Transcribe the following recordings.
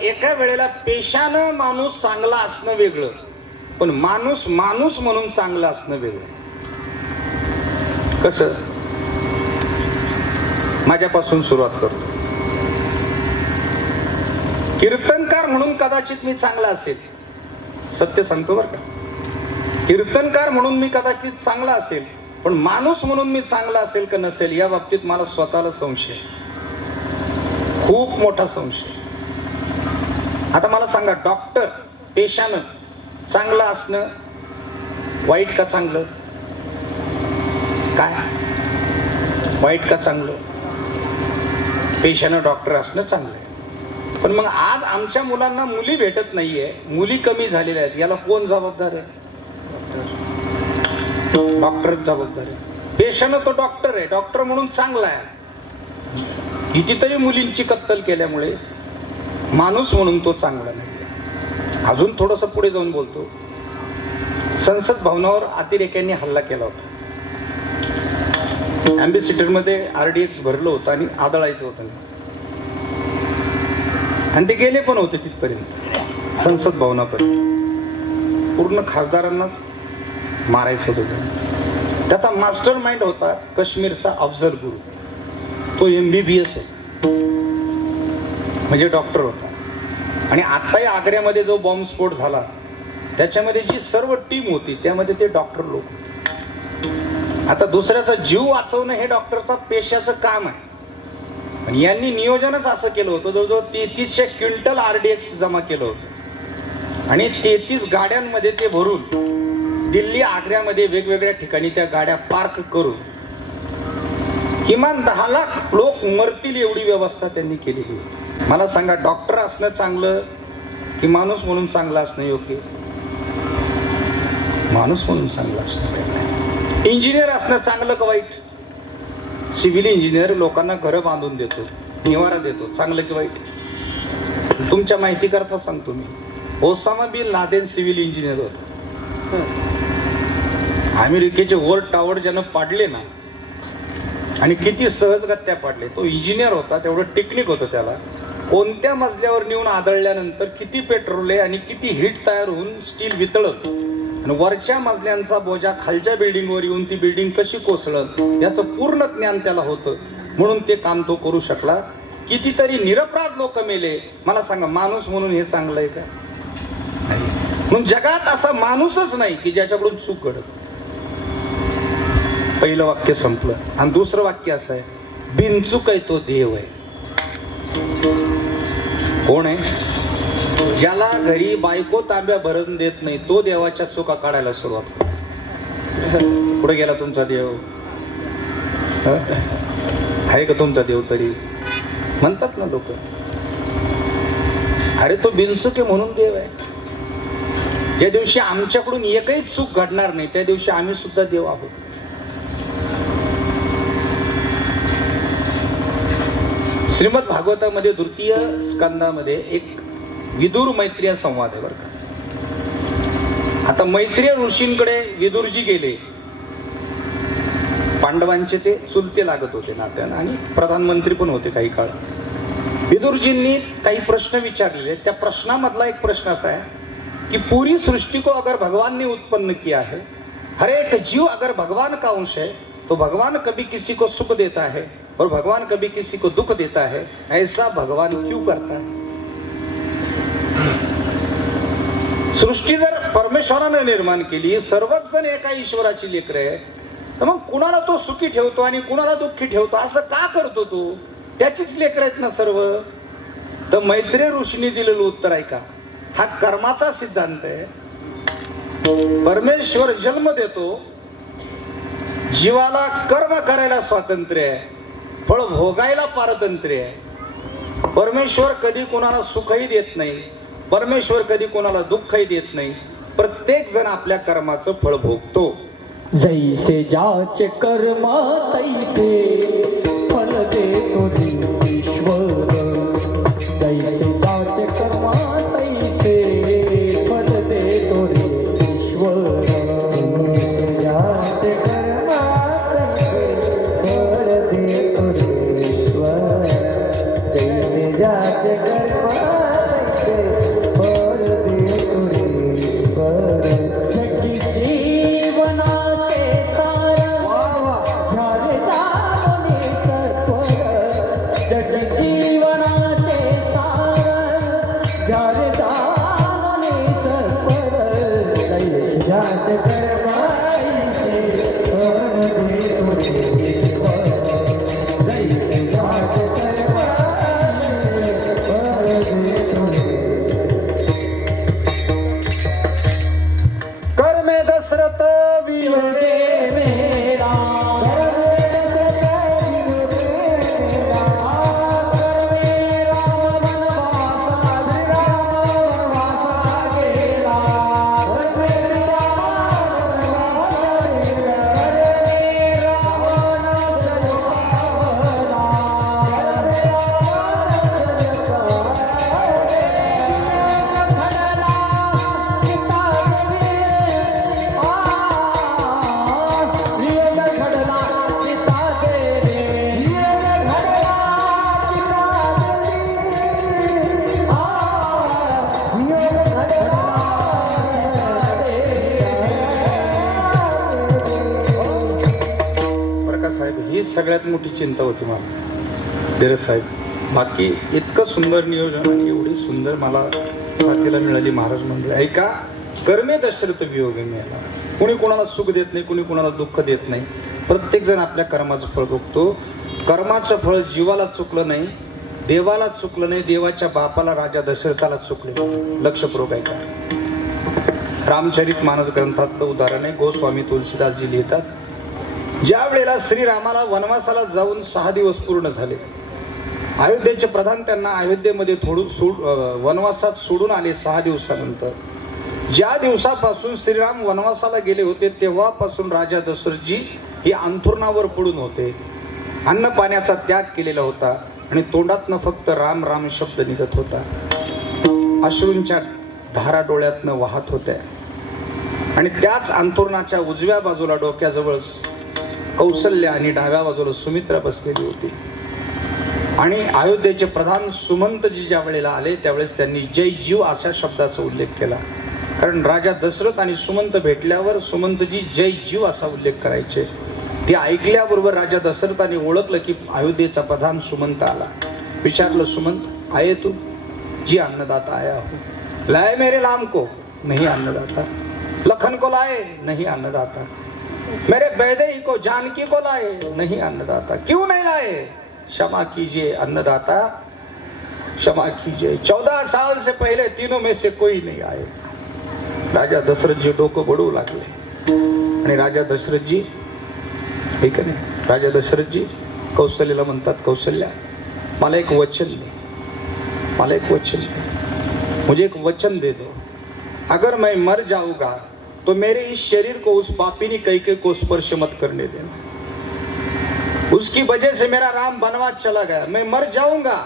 एका वेळेला पेशानं माणूस चांगला असणं वेगळं, पण माणूस माणूस म्हणून चांगला असणं वेगळं. कसं? माझ्यापासून सुरुवात करतो. कीर्तनकार म्हणून कदाचित मी चांगला असेल, सत्य सांगतो बरं का. कीर्तनकार म्हणून मी कदाचित चांगला असेल, पण माणूस म्हणून मी चांगला असेल का नसेल या बाबतीत मला स्वतःला संशय, खूप मोठा संशय. आता मला सांगा, डॉक्टर पेशानं चांगलं असणं वाईट का चांगलं? काय वाईट का चांगलं? पेशानं डॉक्टर असणं चांगलं आहे. पण मग आज आमच्या मुलांना मुली भेटत नाहीये, मुली कमी झालेल्या आहेत, याला कोण जबाबदार आहे? डॉक्टरच जबाबदार आहे. पेशानं तो डॉक्टर आहे, डॉक्टर म्हणून चांगला आहे. कितीतरी मुलींची कत्तल केल्यामुळे माणूस म्हणून तो चांगला नाही. अजून थोडस पुढे जाऊन बोलतो. संसद भवनावर अतिरेक्यांनी हल्ला केला होता. अँबेसिडर मध्ये RDX भरलं होतं आणि आदळायचं होतं, आणि ते गेले पण होते तिथपर्यंत, संसद भवनापर्यंत. पूर्ण खासदारांनाच मारायचं होतं. त्याचा मास्टर माइंड होता काश्मीरचा अफजल गुरु. तो MBBS होता, म्हणजे डॉक्टर होता. आणि आताही आग्र्यामध्ये जो बॉम्बस्फोट झाला त्याच्यामध्ये जी सर्व टीम होती त्यामध्ये ते डॉक्टर लोक. आता दुसऱ्याचा जीव वाचवणं हे डॉक्टरचा पेशाचं काम आहे. पण यांनी नियोजनच असं केलं होतं, जवळजवळ 3300 क्विंटल RDX जमा केलं होतं आणि 33 गाड्यांमध्ये ते भरून दिल्ली आग्र्यामध्ये वेगवेगळ्या ठिकाणी त्या गाड्या पार्क करून किमान 10 लाख लोक मरतील एवढी व्यवस्था त्यांनी केलेली होती. मला सांगा, डॉक्टर असणं चांगलं की माणूस म्हणून चांगलं असणं योग्य? माणूस म्हणून चांगलं असणं. इंजिनियर असणं चांगलं का वाईट? सिव्हिल इंजिनियर लोकांना घरं बांधून देतो, निवारा देतो, चांगलं की वाईट? तुमच्या माहिती करता सांगतो मी, Osama bin Laden civil engineer होता. अमेरिकेचे वर्ल्ड टावर ज्यानं पाडले ना, आणि किती सहजगत्या पाडले, तो इंजिनियर होता. तेवढं टेक्निक होतं त्याला. कोणत्या मजल्यावर नेऊन आदळल्यानंतर किती पेट्रोल आहे आणि किती हीट तयार होऊन स्टील वितळत, आणि वरच्या मजल्यांचा बोजा खालच्या बिल्डिंगवर येऊन ती बिल्डिंग कशी कोसळत याचं पूर्ण ज्ञान त्याला होतं. म्हणून ते काम तो करू शकला. कितीतरी निरपराध लोक मेले. मला सांगा, माणूस म्हणून हे चांगलं आहे का? म्हणून जगात असा माणूसच नाही की ज्याच्याकडून चूक घडत. पहिलं वाक्य संपलं. आणि दुसरं वाक्य असं आहे, बिनचूक आहे तो देव आहे. कोण आहे? ज्याला घरी बायको तांब्या भरून देत नाही तो देवाच्या चुका काढायला सुरुवात करतो. पुढे गेला तुमचा देव? आहे का तुमचा देव? तरी म्हणतात ना लोक, अरे तो बिनचूक आहे म्हणून देव आहे. ज्या दिवशी आमच्याकडून एकही चूक घडणार नाही त्या दिवशी आम्ही सुद्धा देव आहोत. श्रीमद भागवतामध्ये द्वितीय स्कंदामध्ये एक विदुर मैत्रिय संवाद आहे बरं का. आता मैत्रिय ऋषींकडे विदुरजी गेले. पांडवांचे ते चुलते लागत होते नात्यानं आणि प्रधानमंत्री पण होते काही काळ. विदुरजींनी काही प्रश्न विचारलेले. त्या प्रश्नामधला एक प्रश्न असा है कि पूरी सृष्टि को अगर भगवान ने उत्पन्न किया है, हर एक जीव अगर भगवान का अंश है, तो भगवान कभी किसी को सुख देता है और भगवान कभी किसी को दुख देता है. ऐसा भगवान क्यों करता है? सृष्टी जर परमेश्वराने निर्माण केली, सर्वच जण एका ईश्वराची लेकरं आहे, तर मग कुणाला तो सुखी ठेवतो आणि कुणाला दुःखी ठेवतो? असं का करतो तो? त्याचीच लेकरं आहेत ना सर्व. तर मैत्रेय ऋषींनी दिलेलं उत्तर आहे का? हा कर्माचा सिद्धांत आहे. परमेश्वर जन्म देतो, जीवाला कर्म करायला स्वातंत्र्य आहे, फळ भोगायला पारतंत्र्य आहे. परमेश्वर कधी कोणाला सुखही देत नाही, परमेश्वर कधी कोणाला दुःखही देत नाही. प्रत्येक जण आपल्या कर्माचं फळ भोगतो. जैसे जाचे कर्मा तैसे फल देतो ईश्वर. जैसे जाचे कर्मा तैसे फल देतो ईश्वर. जाचे कर्मा तैसे फल देतो ईश्वर. जैसे जाचे कर्मा कर में दशरथ वियोगे मेरा, ही सगळ्यात मोठी चिंता होती मला धीरज साहेब. बाकी इतकं सुंदर नियोजन आणि एवढी सुंदर मला साथीला मिळाली महाराज म्हणजे. ऐका, कर्मे दशरथ वियोगे मिळाला. कोणी कोणाला सुख देत नाही, कोणी कोणाला दुःख देत नाही. प्रत्येक जण आपल्या कर्माचं फळ भोगतो. कर्माचं फळ जीवाला चुकलं नाही, देवाला चुकलं नाही, देवाच्या बापाला राजा दशरथाला चुकले. लक्षपूर्वक ऐका. रामचरित मानस ग्रंथातलं उदाहरण आहे. गोस्वामी तुलसीदासजी लिहितात, ज्या वेळेला श्रीरामाला वनवासाला जाऊन 6 दिवस पूर्ण झाले, अयोध्येचे प्रधान त्यांना अयोध्येमध्ये वनवासात सोडून आले. 6 दिवसानंतर ज्या दिवसापासून श्रीराम वनवासाला गेले होते तेव्हापासून राजा दशरथजी हे अंथरुणावर पडून होते. अन्न पाण्याचा त्याग केलेला होता आणि तोंडातनं फक्त राम राम शब्द निघत होता. अश्रूंच्या धारा डोळ्यातनं वाहत होत्या आणि त्याच अंथरुणाच्या उजव्या बाजूला डोक्याजवळ कौसल्या आणि डाव्या बाजूला सुमित्रा बसलेली होती. आणि अयोध्येचे प्रधान सुमंतजी ज्या वेळेला आले त्यावेळेस त्यांनी जय जीव अशा शब्दाचा उल्लेख केला. कारण राजा दशरथ आणि सुमंत भेटल्यावर सुमंतजी जय जीव असा उल्लेख करायचे. ते ऐकल्याबरोबर राजा दशरथाने ओळखलं की अयोध्येचा प्रधान सुमंत आला. विचारलं, सुमंत आये तू? जी अन्नदाता आया हो. लाए मेरे लाम को? नहीं अन्नदाता. लखन को लाए? नहीं अन्नदाता. मेरे बैदेही को जानकी को लाए? नहीं अन्नदाता. क्यों नहीं लाए? क्षमा कीजिए अन्नदाता, क्षमा कीजिए. 14 साल से पहले तीनों में से कोई नहीं आए. राजा दशरथजी डोकं बडवू लागले आणि राजा दशरथजी ठीक आहे, राजा दशरथजी कौशल्याला म्हणतात, कौशल्या मला एक वचन दे, मला एक वचन दे, मुझे एक वचन दे दो. अगर मैं मर जाऊंगा तो मेरे इस शरीर को उस पापिनी कैके को स्पर्श मत करने देना. उसकी वजह से मेरा राम वनवास चला गया. मैं मर जाऊंगा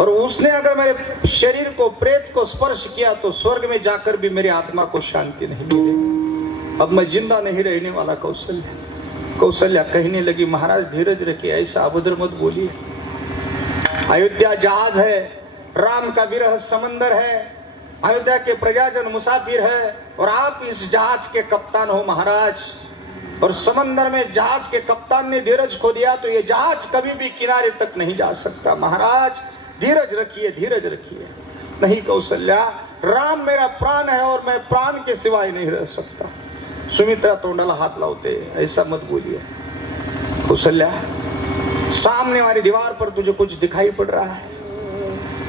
और उसने अगर मेरे शरीर को, प्रेत को स्पर्श किया तो स्वर्ग में जाकर भी मेरी आत्मा को शांति नहीं मिलेगी. अब मैं जिंदा नहीं रहने वाला. कौशल्या, कौशल्या कहने लगी, महाराज धीरज रखिए, ऐसा अभद्र मत बोलिए. अयोध्या जहाज है, राम का विरह समंदर है, अयोध्या के प्रजाजन मुसाफिर है और आप इस जहाज के कप्तान हो महाराज. और समंदर में जहाज के कप्तान ने धीरज खो दिया तो ये जहाज कभी भी किनारे तक नहीं जा सकता. महाराज धीरज रखिए, धीरज रखिए. नहीं कौशल्या, राम मेरा प्राण है और मैं प्राण के सिवाय नहीं रह सकता. सुमित्रा तोंडाला हाथ लावते, ऐसा मत बोलिए. कौशल्या, सामने वाली दीवार पर तुझे कुछ दिखाई पड़ रहा है?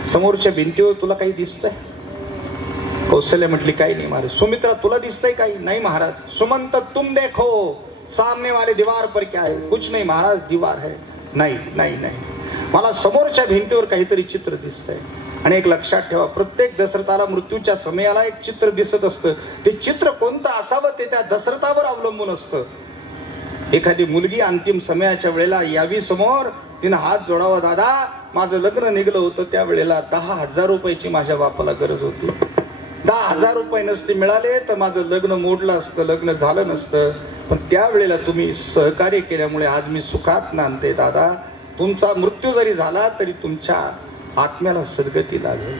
समोरच्या भिंतीवर तुला काही दिसतंय? कौशल्या म्हटली, काही नाही महाराज. सुमित्रा, तुला दिसतंय काही? नाही महाराज. सुमंत, तुम देखो सामने वाले दीवार पर क्या है? कुछ नहीं महाराज, दीवार है. नाही नाही नाही, मला समोरच्या भिंतीवर काहीतरी चित्र दिसतंय. आणि एक लक्षात ठेवा, प्रत्येक दशरथाला मृत्यूच्या समयाला एक चित्र दिसत असतं. ते चित्र कोणतं असावं ते त्या दशरथावर अवलंबून असतं. एखादी मुलगी अंतिम समयाच्या वेळेला यावी समोर, तिनं हात जोडावा, दादा माझं लग्न निघलं होतं त्यावेळेला 10,000 रुपयाची माझ्या बापाला गरज होती. 10,000 रुपये नसते मिळाले तर माझं लग्न मोडलं असतं, लग्न झालं नसतं. पण त्यावेळेला तुम्ही सहकार्य केल्यामुळे आज मी सुखात नांदते. दादा, तुमचा मृत्यू जरी झाला तरी तुमच्या आत्म्याला सद्गती लागेल.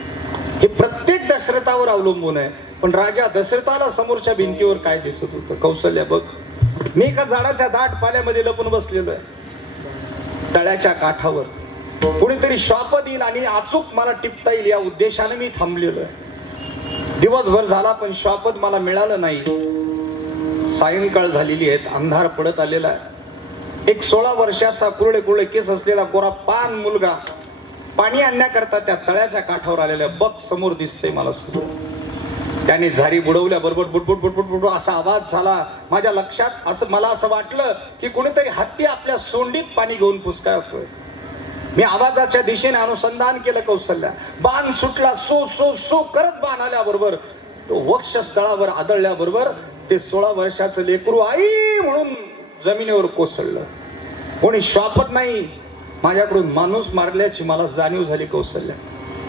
हे प्रत्येक दशरथावर अवलंबून आहे. पण राजा दशरथाला समोरच्या भिंतीवर काय दिसत होतं? कौशल्या, बघ, मी एका झाडाच्या दाट पाल्यामध्ये लपून बसलेलो आहे, तळ्याच्या काठावर. कोणीतरी श्वाप देईल आणि अचूक मला टिपता येईल या उद्देशाने मी थांबलेलो आहे. दिवसभर झाला पण श्वापद मला मिळालं नाही. सायंकाळ झालेली आहे, अंधार पडत आलेला आहे. एक 16 वर्षाचा कुरळे कुरळे केस असलेला गोरा पान मुलगा पाणी आणण्याकरता त्या तळ्याच्या काठावर आलेल्या बघ समोर दिसतंय मला. त्याने झारी बुडवल्याबरोबर बुटबुट बुटबुट बुट असा आवाज झाला. माझ्या लक्षात मला असं वाटलं की कोणीतरी हत्ती आपल्या सोंडीत पाणी घेऊन पुसकावतोय. मी आवाजाच्या दिशेने अनुसंधान केलं कौशल्या. बाण सुटला, सो सो सो करत बाण आल्याबरोबर तो वक्षस्थळावर आदळल्याबरोबर ते 16 वर्षाचं लेकरू आई म्हणून जमिनीवर कोसळलं. कोणी श्वापत नाही. माझ्याकडून माणूस मारल्याची मला जाणीव झाली कौशल्या.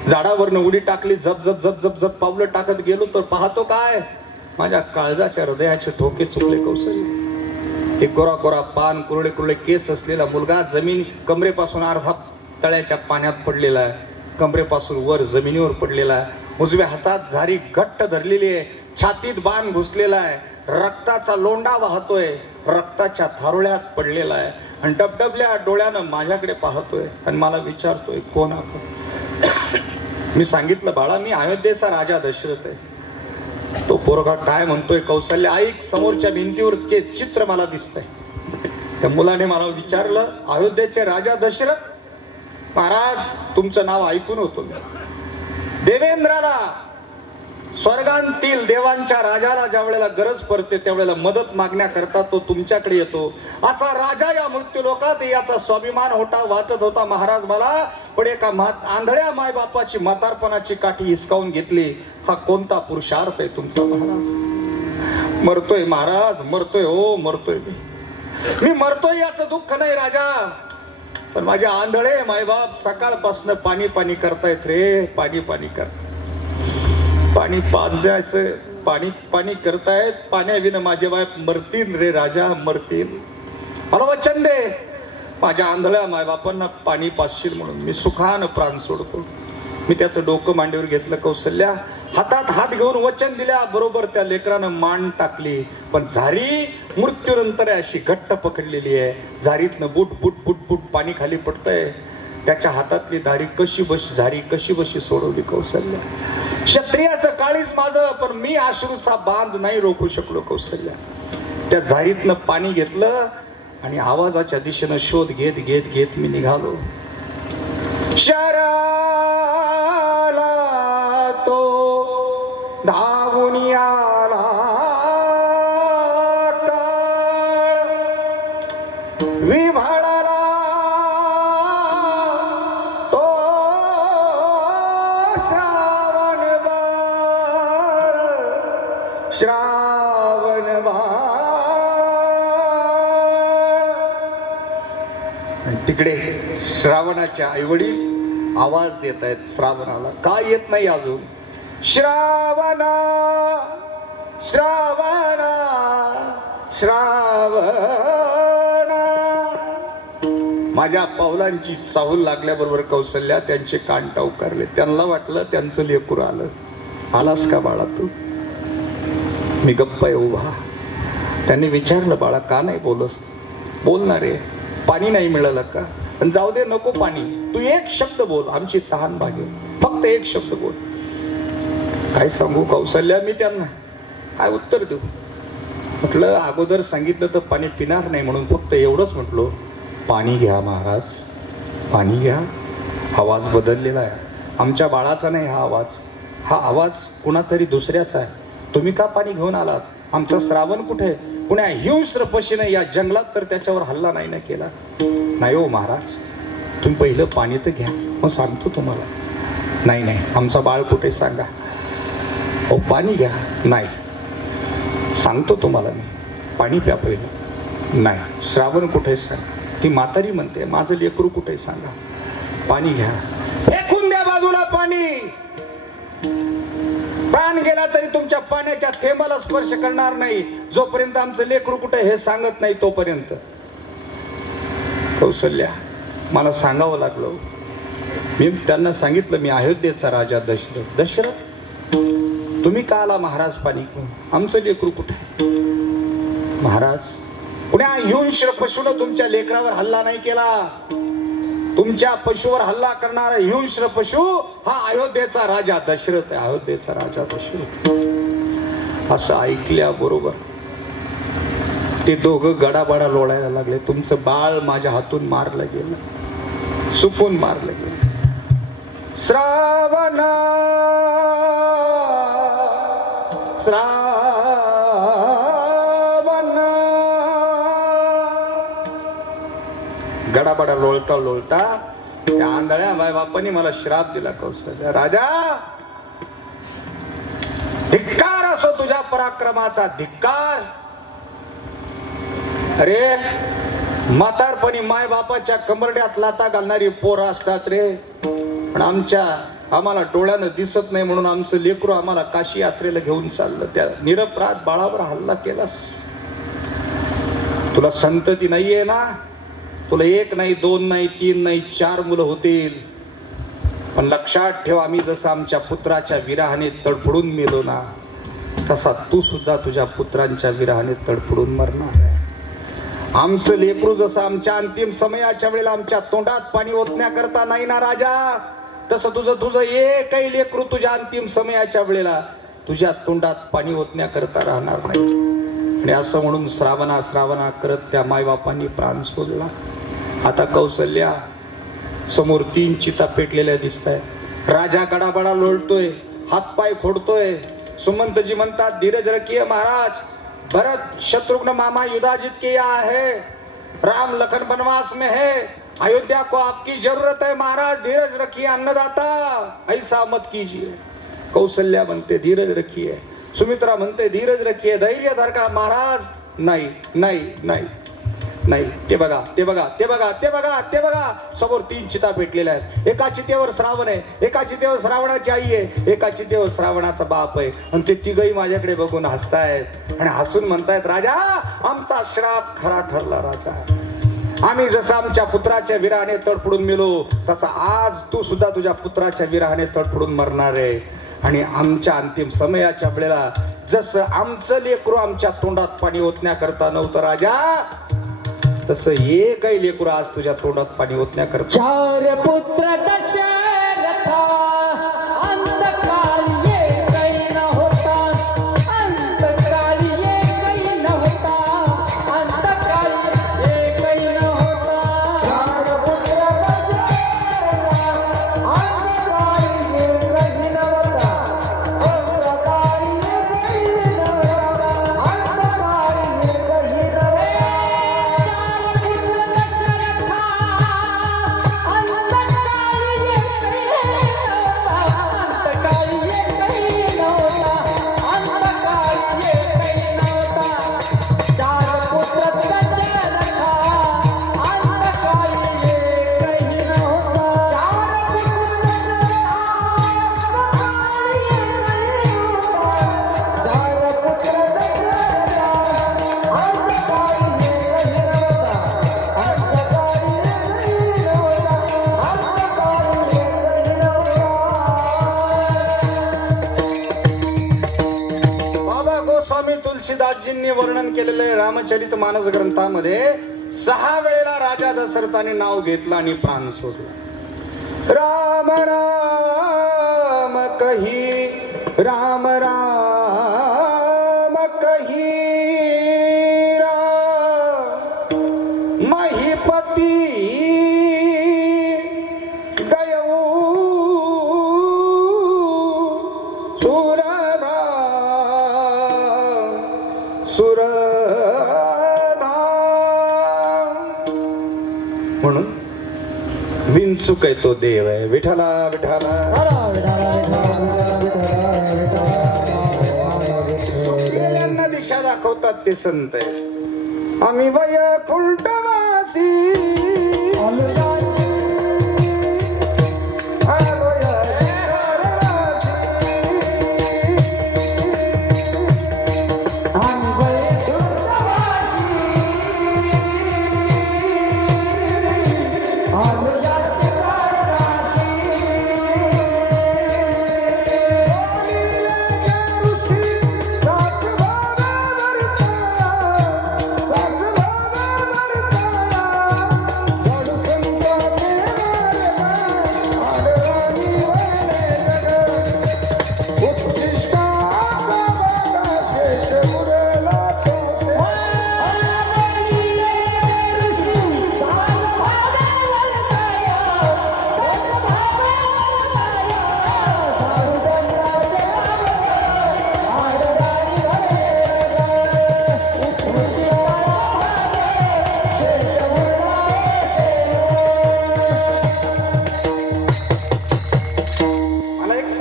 झाडावरनं उडी टाकली, झप झप झप झप झप पावलं टाकत गेलो तर पाहतो काय, माझ्या काळजाच्या हृदयाचे ठोके चुकले कौशल्य. एक गोरा गोरा पान कुरळे कुरळे केस असलेला मुलगा जमीन कमरेपासून अर्धा तळ्याच्या पाण्यात पडलेला आहे. कमरेपासून वर जमिनीवर पडलेला आहे. उजव्या हातात झारी घट्ट धरलेली आहे. छातीत बाण घुसलेला आहे. रक्ताचा लोंढा वाहतोय. रक्ताच्या थारोळ्यात पडलेला आहे आणि डबडबल्या डोळ्यानं माझ्याकडे पाहतोय आणि मला विचारतोय कोण आपण. मी सांगितलं बाळा मी अयोध्येचा राजा दशरथ आहे. तो पोरगा काय म्हणतोय कौशल्य ऐक, समोरच्या भिंतीवर ते चित्र मला दिसतंय. त्या मुलाने मला विचारलं अयोध्येचे राजा दशरथ. महाराज तुमचं नाव ऐकून होतो मी. देवेंद्राला स्वर्गांतील देवांच्या राजाला ज्या वेळेला गरज पडते त्यावेळेला मदत मागण्याकरता तो तुमच्याकडे येतो. असा राजा या मृत्यू लोकात याचा स्वाभिमान होता, वाटत होता. महाराज मला पण एका आंधळ्या मायबापाची म्हातारपणाची काठी हिसकावून घेतली. हा कोणता पुरुषार्थ आहे तुमचा महाराज. मरतोय महाराज, मरतोय, हो मरतोय मी मरतोय याचं दुःख नाही राजा, पण माझे आंधळे मायबाप सकाळपासून पाणी पाणी करतायत रे. पाणी पाणी करतायत, पाणी पाच द्यायचं, पाणी पाणी करतायत. पाण्याविना माझे बाप मरतील रे राजा, मरतील. मला वचन दे माझ्या आंधळ्या मायबापांना पाणी पाचशील म्हणून मी सुखानं प्राण सोडतो. मी त्याचं डोकं मांडीवर घेतलं कौशल्या. हातात हात घेऊन वचन दिल्या बरोबर त्या लेकरानं मान टाकली. पण झारी मृत्यूनंतर अशी घट्ट पकडलेली आहे. झारीतनं बुट बुट बुट बुट पाणी खाली पडतंय. त्याच्या हातातली झारी कशी बशी सोडवली कौशल्या. क्षत्रियाचं काळीच माझं, पण मी अश्रूचा बांध नाही रोखू शकलो कौशल्या. त्या झारीतनं पाणी घेतलं आणि आवाजाच्या दिशेनं शोध घेत घेत घेत मी निघालो. शराला तो धावून आला विभाळाला तो श्रावण बाळ. तिकडे श्रावणाच्या आईवडील आवाज देत आहेत श्रावणाला. का येत नाही अजून? श्रावणा श्रावणा श्रावणा. माझ्या पावलांची चाहूल लागल्याबरोबर कौशल्या त्यांचे कान टवकारले. त्यांना वाटलं त्यांचं लेकरू आलं. आलास का बाळा तू? मी गप्प आहे उभा. त्यांनी विचारलं बाळा का नाही बोलस? बोलणार आहे. पाणी नाही मिळालं का? पण जाऊ दे नको पाणी, तू एक शब्द बोल, आमची तहान भागेल. फक्त एक शब्द बोल. काय सांगू कौशल्या मी त्यांना? काय उत्तर देऊ? म्हटलं अगोदर सांगितलं तर पाणी पिणार नाही म्हणून फक्त एवढंच म्हटलो, पाणी घ्या महाराज, पाणी घ्या. आवाज बदललेला आहे. आमच्या बाळाचा नाही हा आवाज. हा आवाज कुणातरी दुसऱ्याचा आहे. तुम्ही का पाणी घेऊन आलात? आमचा श्रावण कुठे? कुण्या हिंस्र पशीने या जंगलात तर त्याच्यावर हल्ला नाही ना केला. नाही हो महाराज, तुम्ही पहिलं पाणी तर घ्या, मग सांगतो तुम्हाला. नाही नाही, आमचा बाळ कुठे सांगा. ओ पाणी घ्या. नाही, सांगतो तुम्हाला मी. पाणी प्या पहिलं. नाही, श्रावण कुठे सांगा. ती म्हातारी म्हणते माझं लेकरू कुठे सांगा. पाणी घ्या. फेकून द्या बाजूला पाणी. प्राण गेला तरी तुमच्या पाण्याच्या थेंबाला स्पर्श करणार नाही जोपर्यंत आमचं लेकरू कुठे हे सांगत नाही तोपर्यंत. कौशल्या मला सांगावं लागलं. मी त्यांना सांगितलं मी अयोध्येचा राजा दशरथ. दशरथ तुम्ही का आला महाराज पाणी घेऊन? आमचं लेकरू कुठे? महाराज कुण्या हिंस्र पशून तुमच्या लेकरावर हल्ला नाही केला. तुमच्या पशुवर हल्ला करणारा हिंस्र पशु हा अयोध्येचा राजा दशरथ आहे. अयोध्येचा राजा दशरथ. असं ऐकल्याबरोबर ते दोघं गडाबडा लोळायला लागले. तुमचं बाळ माझ्या हातून मारलं गेलं, चुकून मारलं गेलं. श्रावण श्रावण गडाबडा लोळता लोळता त्या आंधळ्या माय बापांनी मला श्राप दिला. कौशल्य राजा, धिक्कार असो तुझ्या पराक्रमाचा, धिक्कार. अरे म्हातारपणी माय बापाच्या कंबरड्यात लाता घालणारी पोरं असतात रे. पण आम्हाला डोळ्यानं दिसत नाही म्हणून आमचं लेकरू आम्हाला काशी यात्रेला घेऊन चाललं. त्या निरपराध बाळावर हल्ला केलास. तुला संतती नाहीये ना? तुला 1 नाही 2 नाही 3 नाही 4 मुलं होतील. पण लक्षात ठेव, आम्ही जसं आमच्या पुत्राच्या विरहाने तडफडून मेलो ना, तसा तू सुद्धा तुझ्या पुत्रांच्या विरहाने तडफडून मरणार आहे. आमचं लेकरू जसं आमच्या अंतिम समयाच्या वेळेला आमच्या तोंडात पाणी ओतण्या करता नाही ना राजा, तसं तुझं एकही लेकरू तुझ्या अंतिम समयाच्या वेळेला तुझ्या तोंडात पाणी ओतण्या करता राहणार नाही. आणि असं म्हणून श्रावणा श्रावणा करत त्या मायबापांनी प्राण सोडला. आता कौशल्या समोर 3 चिता पेटलेल्या दिसत आहेत. राजा गडाबडा लोळतोय, हातपाय फोडतोय. सुमंतजी म्हणतात, धीरज रखिए महाराज, भरत शत्रुघ्न मामा युद्धाजित किया है, राम लखन वनवास में है, अयोध्या को आपकी जरूरत है महाराज, धीरज रखिए अन्नदाता, ऐसा मत कीजिए. कौशल्या म्हणते धीरज रखिए. सुमित्रा म्हणते धीरज रखिए, धैर्य धर का महाराज. नाही नाही नाही नाही. ते बघा ते बघा ते बघा ते बघा ते बघा, समोर 3 चिता पेटलेल्या आहेत. एका चितेवर श्रावण आहे, एका चितेवर श्रावणाची आई आहे, एका चितेवर श्रावणाचा बाप आहे. आणि ते तिघही माझ्याकडे बघून हसतायत आणि हसून म्हणतायत, राजा आमचा श्राप खरा ठरला राजा. आम्ही जसं आमच्या पुत्राच्या विरहाने तडफडून मेलो, तसा आज तू सुद्धा तुझ्या पुत्राच्या विरहाने तडफडून मरणार आहे. आणि आमच्या अंतिम समयाच्या वेळेला जसं आमचं लेकरू आमच्या तोंडात पाणी ओतण्या करता नव्हतं राजा, तसं एकही लेकरू आज तुझ्या तोंडात पाणी ओतण्या करता. 4 पुत्र दशरथा, अंतकाळी एकही न होता, अंतकाळी एकही न होता, अंतकाळी एकही न होता. 4 पुत्र दशरथा, अंतकाळी एकही न होता, अंतकाळी एकही न होता, अंतकाळी एकही न होता. तुलसीदासजींनी वर्णन केलेले रामचरित मानस ग्रंथामध्ये 6 वेळेला राजा दशरथाने नाव घेतलं आणि प्राण सोडला. राम राम कही, राम राम कही, महिपती गयऊ सुरधा. म्हणून विंचूक आहे तो देव आहे. विठला विठला यांना दिशा दाखवतात ते संत आहे. आम्ही वैकुंठवासी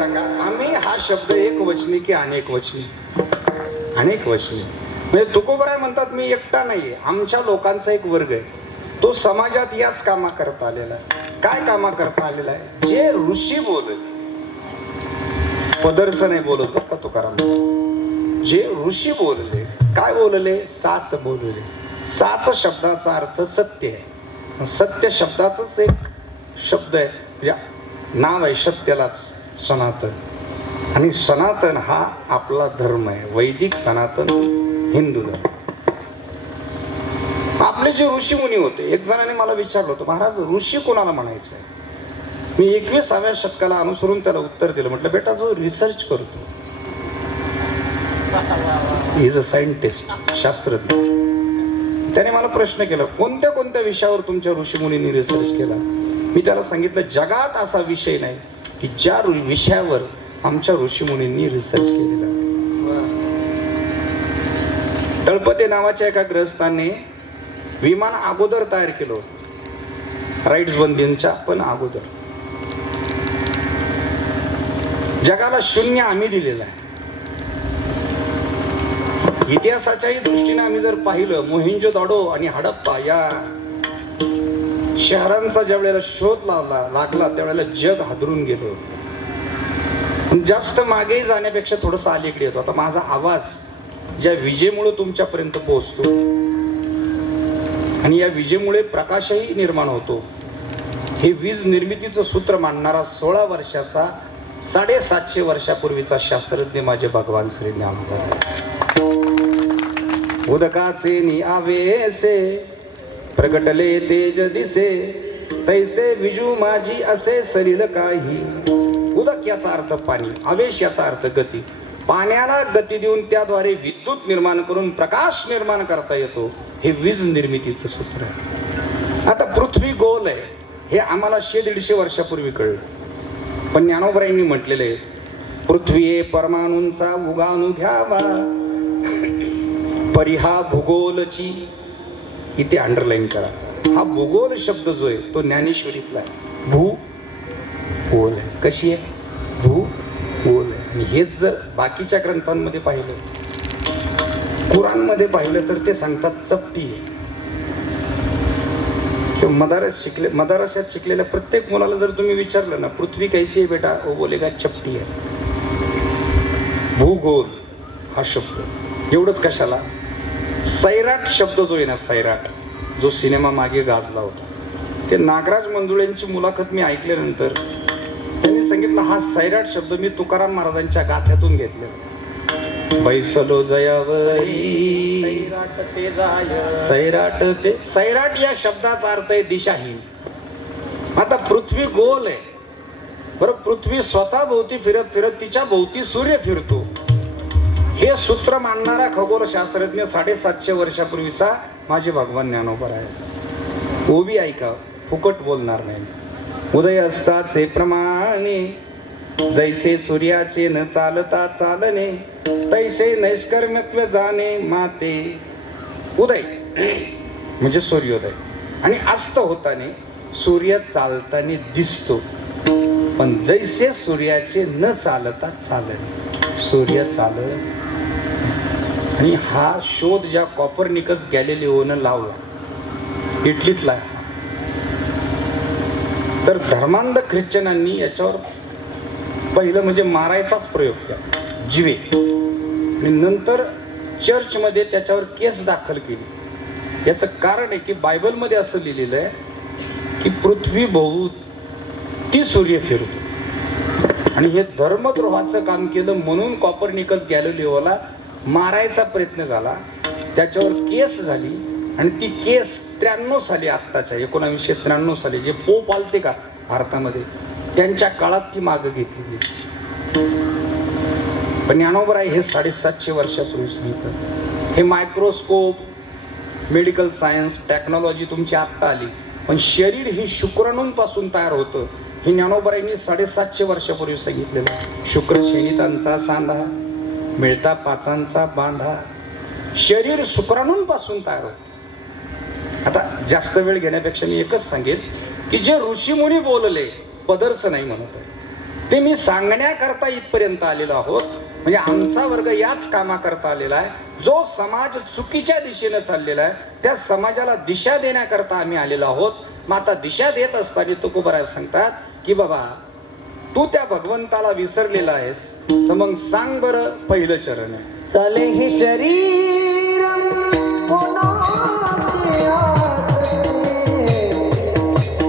सांगा, आम्ही हा शब्द एक वचनी की अनेक वचनी? अनेक वचनी. म्हणजे तुकोबराय म्हणतात मी एकटा नाहीये, आमच्या लोकांचा एक वर्ग आहे, तो समाजात याच कामा करता आलेला आहे. काय कामा करता आलेला आहे? जे ऋषी बोलले, पदरचं नाही बोलत बरं का तुकाराम. जे ऋषी बोलले, काय बोलले? साच बोलले. साच शब्दाचा अर्थ सत्य आहे. सत्य शब्दाचाच एक शब्द आहे, म्हणजे नाव आहे सत्यालाच, सनातन. आणि सनातन हा आपला धर्म आहे, वैदिक सनातन हिंदू धर्म. आपले जे ऋषी मुनी होते, एक जणाने मला विचारलं होतं, महाराज ऋषी कोणाला म्हणायचं आहे? मी 21व्या शतकाला अनुसरून त्याला उत्तर दिलं. म्हटलं बेटा, जो रिसर्च करतो, इज अ सायंटिस्ट, शास्त्रज्ञ. त्याने मला प्रश्न केला, कोणत्या कोणत्या विषयावर तुमच्या ऋषीमुनींनी रिसर्च केला? मी त्याला सांगितलं, जगात असा विषय नाही की ज्या विषयावर आमच्या ऋषीमुनींनी रिसर्च केलेला. तळपते नावाच्या एका ग्रहस्थाने विमान अगोदर तयार केलं होतं, राईट्स बंदींच्या पण अगोदर. जगाला शून्य आम्ही दिलेला आहे. इतिहासाच्याही दृष्टीने आम्ही जर पाहिलं, मोहिंजोदाडो आणि हडप्पा या शहरांचा ज्या वेळेला शोध लागला त्यावेळेला जग हादरून गेलो. जास्त मागे जाण्यापेक्षा थोडंसं अलीकडे येतो. आता माझा आवाज ज्या विजेमुळे तुमच्यापर्यंत पोहोचतो आणि या विजेमुळे प्रकाशही निर्माण होतो, हे वीज निर्मितीचं सूत्र मांडणारा 16 वर्षाचा 750 वर्षापूर्वीचा शास्त्रज्ञ माझे भगवान श्री ज्ञानोबा. उदकाचे निआवेसे प्रगटले तेज दिसे, तैसे विजू माझी असे सरील काही. उदक याचा अर्थ पाणी, आवेश याचा अर्थ गती. पाण्याला गती देऊन त्याद्वारे विद्युत निर्माण करून प्रकाश निर्माण करता येतो, हे वीज निर्मितीचं सूत्र आहे. आता पृथ्वी गोल आहे हे आम्हाला 100-150 वर्षापूर्वी कळलं. पण ज्ञानोबरायांनी म्हटलेले, पृथ्वी परमाणूंचा उगाणू घ्यावा, परिहा भूगोलची. इथे अंडरलाईन करा, हा भूगोल शब्द जो आहे तो ज्ञानेश्वरीतला आहे. भूगोल आहे. कशी आहे? भूगोल आहे. आणि हेच जर बाकीच्या ग्रंथांमध्ये पाहिलं, कुराणमध्ये पाहिलं, तर ते सांगतात चपटी आहे. मदारशात शिकलेल्या प्रत्येक मुलाला जर तुम्ही विचारलं ना, पृथ्वी कैसी आहे बेटा, वो बोलेगा चपटी आहे. भूगोल हा शब्द एवढंच कशाला, सैराट शब्द जो आहे ना, सैराट, जो सिनेमा मागे गाजला होता, ते नागराज मंजुळेंची मुलाखत मी ऐकल्यानंतर त्यांनी सांगितलं, हा सैराट शब्द मी तुकाराम महाराजांच्या गाथ्यातून घेतलेला. बैसलो जयावरी सैराट ते. सैराट या शब्दाचा अर्थ आहे दिशाहीन. आता पृथ्वी गोल आहे बरं, पृथ्वी स्वतः भोवती फिरत फिरत तिच्या भोवती सूर्य फिरतो, हे सूत्र मांडणारा खगोलशास्त्रज्ञ 750 वर्षापूर्वीचा माझे भगवान ज्ञानोबा आहे. ओबी ऐका, फुकट बोलणार नाही. उदय असताचे प्रमाणे जैसे सूर्याचे न चालता चालणे, तैसे नैष्कर्म्यत्व जाणे माते. उदय म्हणजे सूर्योदय, आणि अस्त होताने सूर्य चालताना दिसतो. पण जैसे सूर्याचे न चालता चालणे, सूर्य चालत. आणि हा शोध ज्या कॉपरनिकस गॅलिलिओनं लावला, इटलीतला, तर धर्मांध ख्रिश्चनांनी याच्यावर पहिलं म्हणजे मारायचाच प्रयोग केला, जिवे. आणि नंतर चर्चमध्ये त्याच्यावर केस दाखल केली. याचं कारण आहे की बायबलमध्ये असं लिहिलेलं आहे की पृथ्वी भोवती सूर्य फिरतो, आणि हे धर्मद्रोहाचं काम केलं म्हणून कॉपरनिकस गॅलिलिओला मारायचा प्रयत्न झाला. त्याच्यावर केस झाली, आणि ती केस 93 साली, आत्ताच्या 1993 साली जे पोप आलते का भारतामध्ये, त्यांच्या काळात ती मागं घेतली. पण ज्ञानोबराय हे 750 वर्षापूर्वी सांगतात. हे मायक्रोस्कोप, मेडिकल सायन्स, टेक्नॉलॉजी तुमची आत्ता आली, पण शरीर ही शुक्राणूंपासून तयार होतं, हे ज्ञानोबरायांनी 750 वर्षापूर्वी सांगितलेलं. शुक्र शेनितांचा सांधा, मिळता पाचांचा बांधा, शरीर शुक्राणूंपासून तयार होतं. आता जास्त वेळ घेण्यापेक्षा मी एकच सांगेन की जे ऋषीमुनी बोलले, पदरचं नाही म्हणत आहे, ते मी सांगण्याकरता इथपर्यंत आलेलो आहोत. म्हणजे आमचा वर्ग याच कामाकरता आलेला आहे. जो समाज चुकीच्या दिशेने चाललेला आहे त्या समाजाला दिशा देण्याकरता आम्ही आलेलो आहोत. मग आता दिशा देत असताना तुकोबराय सांगतात की बाबा तू त्या भगवंताला विसरलेला आहेस तर मग सांग बरं पहिलं चरण आहे. चले हे शरीर कोणाचे आसरे,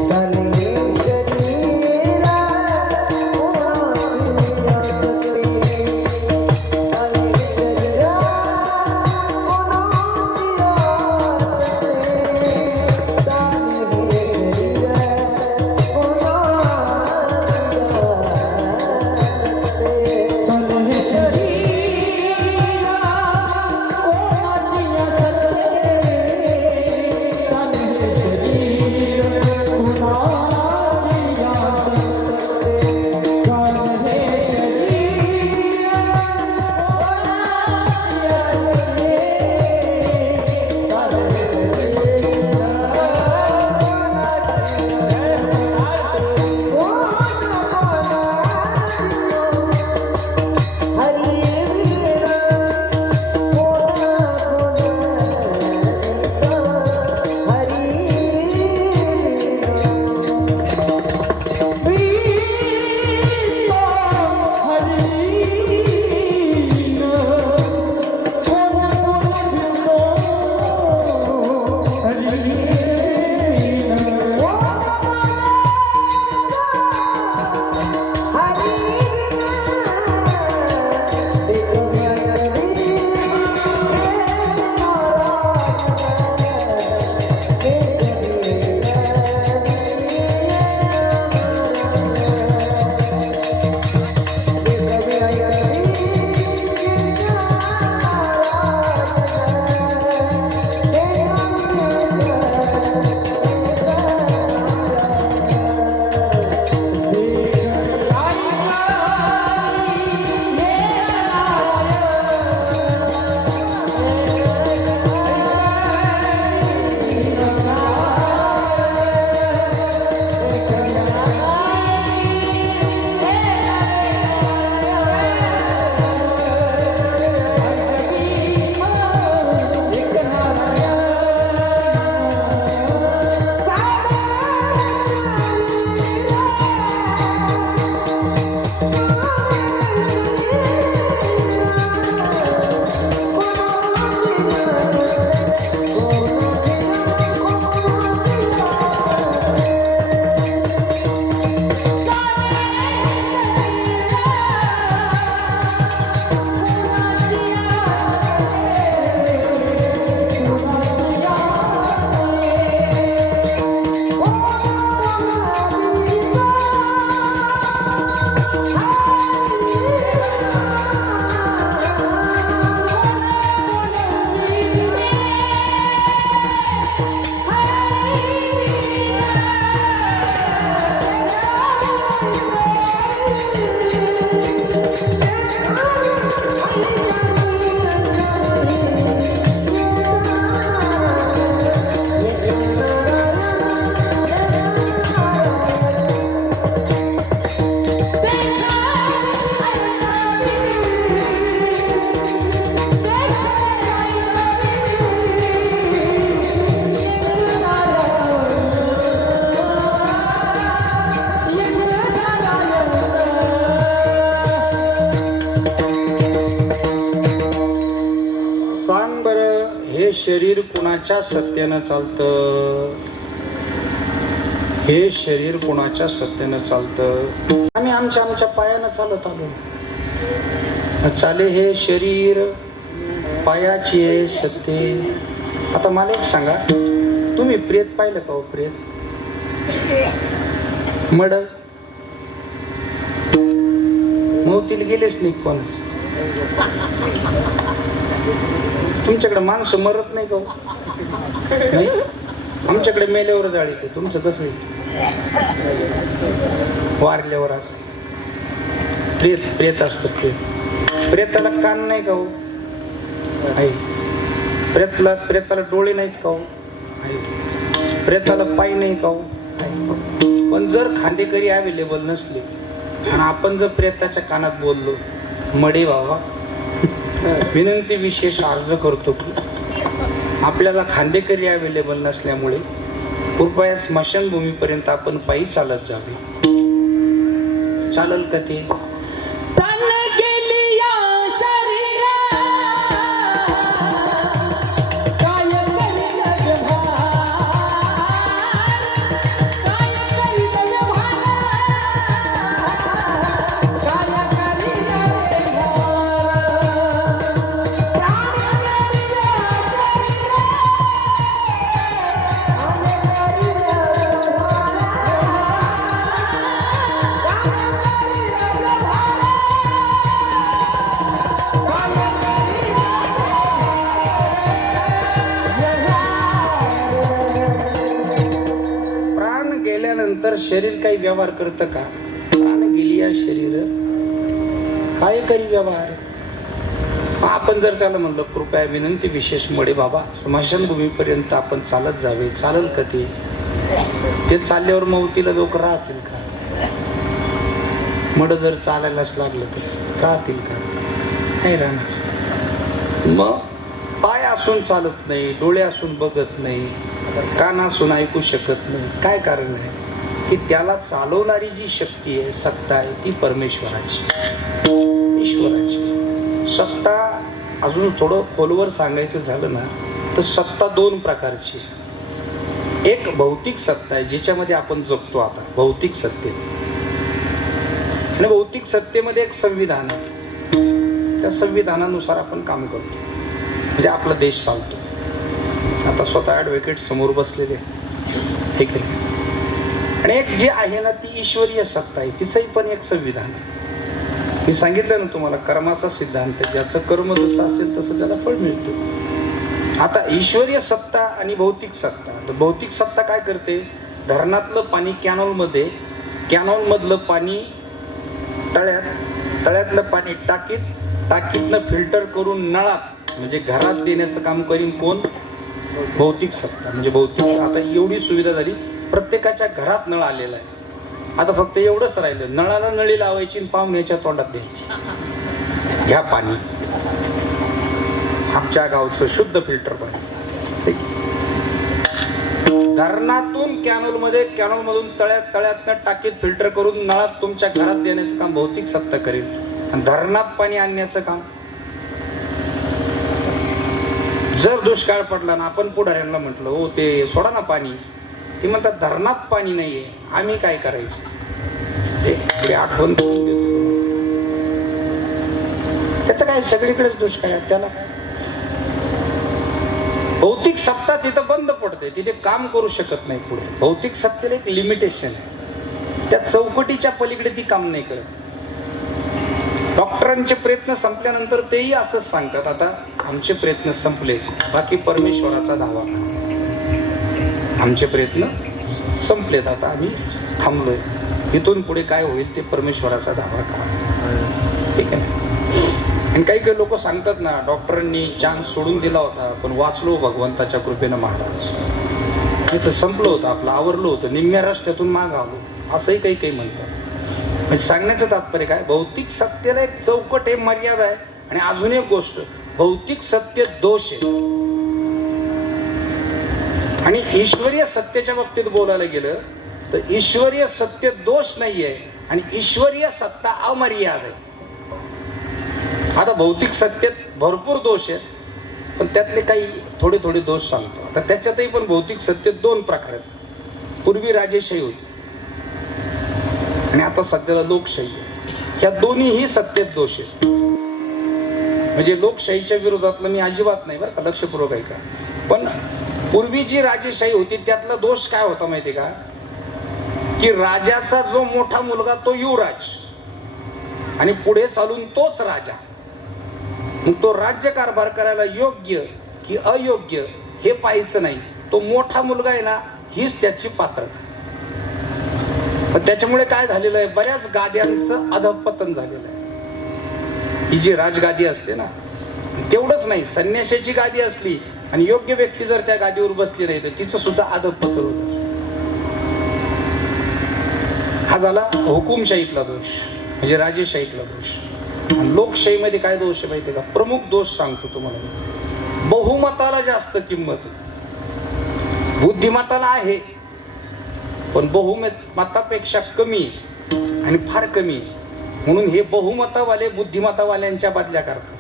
चले हे शरीर कोणाचे आसरे, चले हे शरीर कोणाचे आसरे, चले हे शरीर कोणाचे आसरे, चले हे शरीर हे शरीर कुणाच्या सत्तेनं चालतं? हे शरीर कुणाच्या सत्तेनं चालतं? आम्ही आमच्या पायानं चालत आलो. चाले हे शरीर पायाची आहे सत्ते. आता मला एक सांगा, तुम्ही प्रेत पाहिलं का? हो प्रेत मड मौतील गेलेच नाही कोण. तुमच्याकडे माणसं मरत नाही का? नाही, आमच्याकडे मेल्यावर जाळी ते. तुमचं कसं वारल्यावर असं प्रेत असतं. प्रेताला कान नाही का? हो प्रेताला डोळे नाहीत का? हो प्रेताला पाय नाही का? हो पण जर खांदेकरी अवेलेबल नसले आणि आपण जर प्रेताच्या कानात बोललो, मडे बाबा विनंती विशेष अर्ज करतो की आपल्याला खांदेकरी अवेलेबल नसल्यामुळे कृपया स्मशानभूमीपर्यंत आपण पायी चालत जावे. चालल का ते? प्राण गेली या शरीरा, काय करी नंतर शरीर काही व्यवहार करतं का? प्राण गेली या शरीर काय करी व्यवहार. आपण जर त्याला म्हणलं कृपया विनंती विशेष मडे बाबा स्मशानभूमीपर्यंत आपण चालत जावे, चालल का ते? ते चालल्यावर मौतीला लोक राहतील का? मड जर चालायलाच लागलं तर राहतील का? नाही राहणार. मग पाय असून चालत नाही, डोळे असून बघत नाही, कान असून ऐकू शकत नाही. काय कारण आहे की त्याला चालवणारी जी शक्ती आहे, सत्ता आहे, ती परमेश्वराची, ईश्वराची. सत्ता अजून थोडं खोलवर सांगायचं झालं ना तर सत्ता दोन प्रकारची. एक भौतिक सत्ता आहे जिच्यामध्ये आपण जगतो आता, भौतिक सत्ते. आणि भौतिक सत्तेमध्ये एक संविधान आहे, त्या संविधानानुसार आपण काम करतो, म्हणजे आपला देश चालतो. आता स्वतः ॲडव्होकेट समोर बसलेले, ठीक आहे. आणि एक जी आहे ना ती ईश्वरीय सत्ता आहे, तिचंही पण एक संविधान आहे. मी सांगितलं ना तुम्हाला, कर्माचा सिद्धांत, ज्याचं कर्म जसं असेल तसं त्याला फळ मिळतं. आता ईश्वरीय सत्ता आणि भौतिक सत्ता. तर भौतिक सत्ता काय करते? धरणातलं पाणी कॅनॉलमध्ये, कॅनॉलमधलं पाणी तळ्यात, तळ्यातलं पाणी टाकीत, टाकीतनं फिल्टर करून नळात म्हणजे घरात देण्याचं काम करीन कोण? भौतिक सत्ता. म्हणजे भौतिक. आता एवढी सुविधा झाली, प्रत्येकाच्या घरात नळ आलेला आहे. आता फक्त एवढंच राहिलं, नळाला नळी लावायची आणि पाहुण्याच्या तोंडात द्यायची, घ्या पाणी, आमच्या गावचं शुद्ध फिल्टर पाणी. धरणातून कॅनॉलमध्ये, कॅनॉलमधून तळ्यात, तळ्यातनं टाकीत फिल्टर करून नळात तुमच्या घरात देण्याचं काम भौतिक सत्ता करेल. आणि धरणात पाणी आणण्याचं काम, जर दुष्काळ पडला ना, आपण पुढाऱ्यांना म्हटलं हो ते सोडा ना पाणी, ते म्हणतात धरणात पाणी नाहीये, आम्ही काय करायचं? ते आठवण करून देतो. त्याचं काय, सगळीकडेच दुष्काळ आहे, त्याला काय? भौतिक सत्ता तिथं बंद पडते, तिथे काम करू शकत नाही पुढे. भौतिक सत्तेला एक लिमिटेशन आहे, त्या चौकटीच्या पलीकडे ती काम नाही करत. डॉक्टरांचे प्रयत्न संपल्यानंतर तेही असंच सांगतात, आता आमचे प्रयत्न संपले, बाकी परमेश्वराचा धावा. आमचे प्रयत्न संपलेत, आता आम्ही थांबलोय, इथून पुढे काय होईल ते परमेश्वराचा धावा करा. ठीक आहे. आणि काही काही लोक सांगतात ना, डॉक्टरांनी चान्स सोडून दिला होता पण वाचलो भगवंताच्या कृपेनं महाराज, इथं संपलं होतं आपलं, आवरलं होतं, निम्म्या रस्त्यातून माग आलो, असंही काही काही म्हणतात. म्हणजे सांगण्याचं तात्पर्य काय? भौतिक सत्तेला एक चौकट आहे, मर्यादा आहे. आणि अजून एक गोष्ट, भौतिक सत्य दोष आहे आणि ईश्वरीय सत्तेच्या बाबतीत बोलायला गेलं तर ईश्वरीय सत्य दोष नाहीये आणि ईश्वरीय सत्ता अमर्याद आहे. आता भौतिक सत्तेत भरपूर दोष आहेत, पण त्यातले काही थोडे थोडे दोष सांगतो. आता त्याच्यातही पण भौतिक सत्तेत दोन प्रकार आहेत. पूर्वी राजेशाही होती आणि आता सध्याला लोकशाही आहे. ह्या दोन्हीही सत्तेत दोष आहेत. म्हणजे लोकशाहीच्या विरोधातलं मी अजिबात नाही बरं का, लक्षपूर्वक आहे का. पण पूर्वी जी राजेशाही होती त्यातला दोष काय होता माहिती का, की राजाचा जो मोठा मुलगा तो युवराज आणि पुढे चालून तोच राजा. मग तो राज्य कारभार करायला योग्य की अयोग्य हे पाहायचं नाही, तो मोठा मुलगा आहे ना हीच त्याची पात्रता. पण त्याच्यामुळे काय झालेलं आहे, बऱ्याच गाद्यांचं अधपतन झालेलं आहे. ही जी राजगादी असते ना, तेवढंच नाही, संन्याशाची गादी असली आणि योग्य व्यक्ती जर त्या गादीवर बसली नाही तर तिचं सुद्धा अधपतन होत. हा झाला हुकुमशाहीतला दोष. म्हणजे राजेशाहीतला दोष. आणि लोकशाहीमध्ये काय दोष आहे माहिती आहे का? प्रमुख दोष सांगतो तुम्हाला मी. बहुमताला जास्त किंमत आहे. बुद्धिमताला आहे, पण बहुमतापेक्षा कमी आणि फार कमी. म्हणून हे बहुमतावाले बुद्धिमतावाल्यांच्या बदल्या करतात,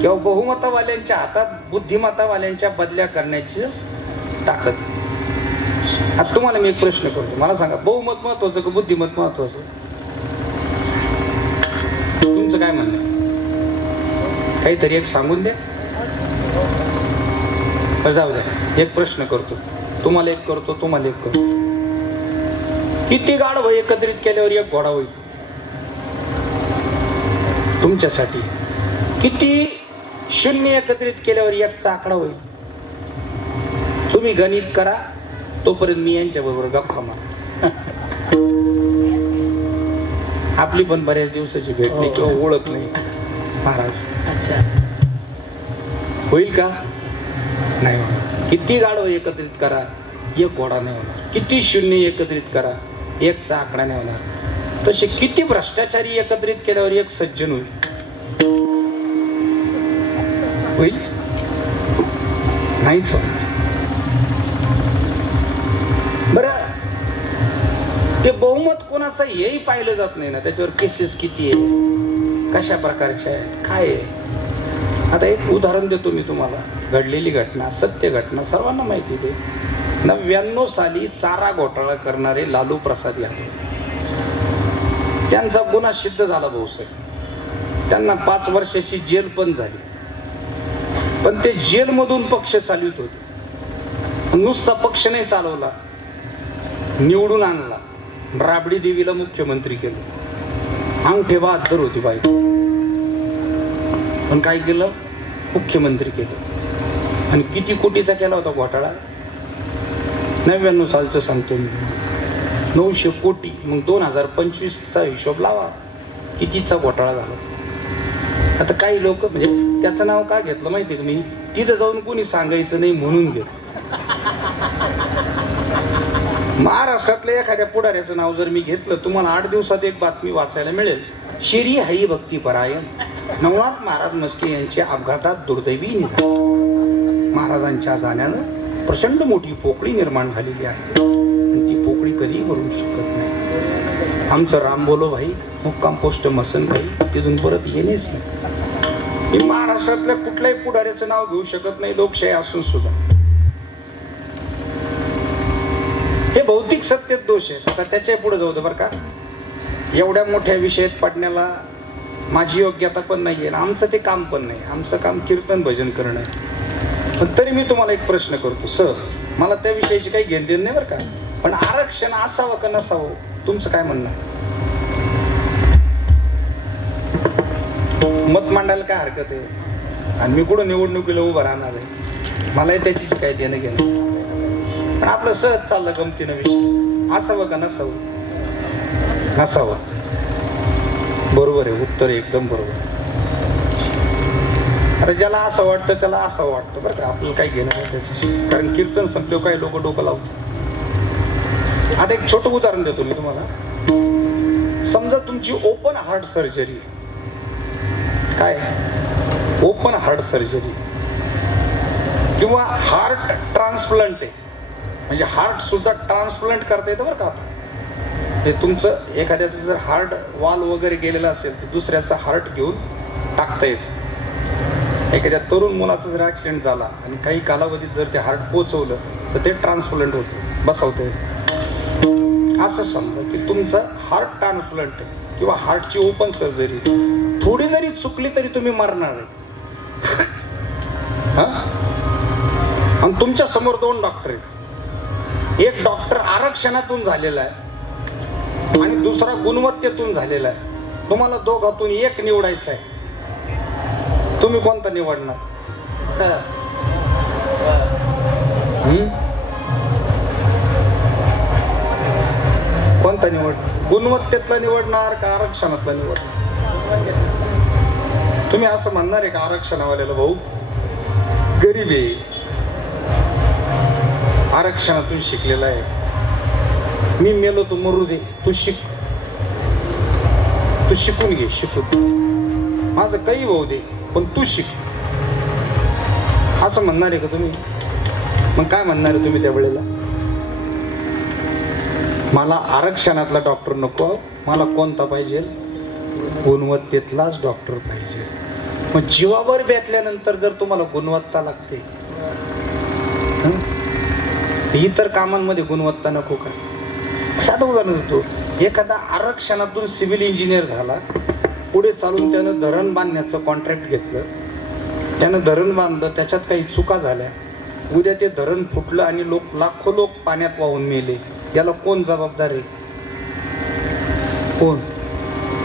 किंवा बहुमतावाल्यांच्या हातात बुद्धिमतावाल्यांच्या बदल्या करण्याची ताकद. आता तुम्हाला मी एक प्रश्न करतो, मला सांगा, बहुमत महत्वाचं का बुद्धिमत महत्वाचं? तुमचं काय म्हणणं आहे? काहीतरी एक सांगून द्या. जाऊ द्या, एक प्रश्न करतो, तुम्हाला एक करतो, तुम्हाला एक करतो. किती गाढव एकत्रित केल्यावर एक घोडा होईल तुमच्यासाठी? किती शून्य एकत्रित केल्यावर एक चाकडा होईल? तुम्ही गणित करा, तोपर्यंत मी यांच्या बरोबर गप्पा मार. आपली पण बऱ्याच दिवसाची भेट नाही किंवा ओळख नाही महाराज. होईल का? नाही होणार. किती गाढव एकत्रित करा, एक घोडा नाही होणार. किती शून्य एकत्रित करा, एक चाकडा नाही होणार. तसे किती भ्रष्टाचारी एकत्रित केल्यावर एक सज्जन होईल? होईल? नाहीच होणार. बरं, ते बहुमत कोणाचं हेही पाहिलं जात नाही ना. त्याच्यावर केसेस किती आहे, कशा प्रकारच्या आहे, काय आहे. आता एक उदाहरण देतो मी तुम्हाला, घडलेली घटना, सत्य घटना, सर्वांना माहिती आहे. 99 साली चारा घोटाळा करणारे लालू प्रसाद यादव, त्यांचा गुन्हा सिद्ध झाला भाऊसाहेब. त्यांना 5 वर्षाची जेल पण झाली. पण ते जेलमधून पक्ष चालवित होते. नुसता पक्ष नाही चालवला, निवडून आणला, राबडी देवीला मुख्यमंत्री केलं. अंगठे बहादर होती बाई, पण काय केलं? मुख्यमंत्री केलं. आणि किती कोटीचा केला होता घोटाळा? 99 सालचं सांगतो मी, 900 कोटी. मग 2025चा हिशोब लावा, कितीचा घोटाळा झाला. आता काही लोक, म्हणजे त्याचं नाव का घेतलं माहिती आहे का मी? तिथं जाऊन कोणी सांगायचं नाही म्हणून घेतलं. महाराष्ट्रातल्या एखाद्या पुढाऱ्याचं नाव जर मी घेतलं, तुम्हाला 8 दिवसात एक बातमी वाचायला मिळेल. शिरी हरी भक्तीपरायण नवनाथ महाराज म्हस्के यांच्या अपघातात दुर्दैवी निधन. महाराजांच्या जाण्यानं प्रचंड मोठी पोकळी निर्माण झालेली आहे, आणि ती पोकळी कधी भरू शकत नाही. आमचं राम बोलो भाई, मुक्काम पोस्ट मसन भाई, तिथून परत येणेच नाही. मी महाराष्ट्रातल्या कुठल्याही पुढाऱ्याचं नाव घेऊ शकत नाही, लोकशाही असून सुद्धा. हे भौतिक सत्तेत दोष आहेत. आता त्याच्या पुढे जाऊ दे बरं का. एवढ्या मोठ्या विषयात पडण्याला माझी योग्यता पण नाही आहे, आमचं ते काम पण नाही. आमचं काम कीर्तन भजन करणं आहे. पण तरी मी तुम्हाला एक प्रश्न करतो सहज, मला त्या विषयाची काही घेणदेण नाही बरं का. पण आरक्षण असावं का नसावं, तुमचं काय म्हणणं? मत मांडायला काय हरकत आहे? आणि मी कुठं निवडणुकीला उभं राहणार आहे, मलाही त्याची काय देणं घेणं. पण आपलं सहज चाललं गमतीनं विषय. असावं का नसावं? नसावं. बरोबर आहे, उत्तर एकदम बरोबर. आता ज्याला असं वाटतं त्याला असं वाटतं बरं का, आपल्याला काही घेणं नाही त्याच्याशी. कारण कीर्तन संपल्यावर काही लोक डोकं लावतात. आता एक छोटं उदाहरण देतो मी तुम्हाला. समजा तुमची ओपन हार्ट सर्जरी. काय ओपन हार्ट सर्जरी किंवा हार्ट ट्रान्सप्लांट आहे, म्हणजे हार्ट सुद्धा ट्रान्सप्लांट करता येतं बरं का. ते तुमचं एखाद्याचं जर हार्ट वाल वगैरे गेलेला असेल तर दुसऱ्याचा हार्ट घेऊन टाकता येतं. एखाद्या तरुण मुलाचा जर ॲक्सिडेंट झाला आणि काही कालावधीत जर ते हार्ट पोचवलं तर ते ट्रान्सप्लांट होतं, बसवता येतं. असं समजा की तुमचं हार्ट ट्रान्सप्लांट आहे किंवा हार्टची ओपन सर्जरी. थोडी जरी चुकली तरी तुम्ही मरणार आहे. आणि तुमच्या समोर 2 डॉक्टर आहेत. एक डॉक्टर आरक्षणातून झालेला आहे आणि दुसरा गुणवत्तेतून झालेला आहे. तुम्हाला दोघातून एक निवडायचं आहे, तुम्ही कोणता निवडणार? कोणता निवडणार? गुणवत्तेतला निवडणार का आरक्षणातला निवडणार? तुम्ही असं म्हणणार आहे का आरक्षणावाल्याला, भाऊ गरीब आहे, आरक्षणातून शिकलेला आहे, मी मेलो तू मरू दे, तू शिक. तू शिकून घे, शिकून, माझं काही होऊ दे पण तू शिक, असं म्हणणार आहे का तुम्ही? मग काय म्हणणार आहे तुम्ही त्या वेळेला? मला आरक्षणातला डॉक्टर नको, मला कोणता पाहिजे? गुणवत्तेतलाच डॉक्टर पाहिजे. मग जीवावर बेतल्यानंतर जर तुम्हाला गुणवत्ता लागते, इतर कामांमध्ये गुणवत्ता नको का? साधं उदाहरण देतो. एखादा आरक्षणातून सिव्हिल इंजिनियर झाला, पुढे चालून त्यानं धरण बांधण्याचं कॉन्ट्रॅक्ट घेतलं, त्यानं धरण बांधलं, त्याच्यात काही चुका झाल्या, उद्या ते धरण फुटलं आणि लाखो लोक पाण्यात वाहून मेले, याला कोण जबाबदार आहे? कोण?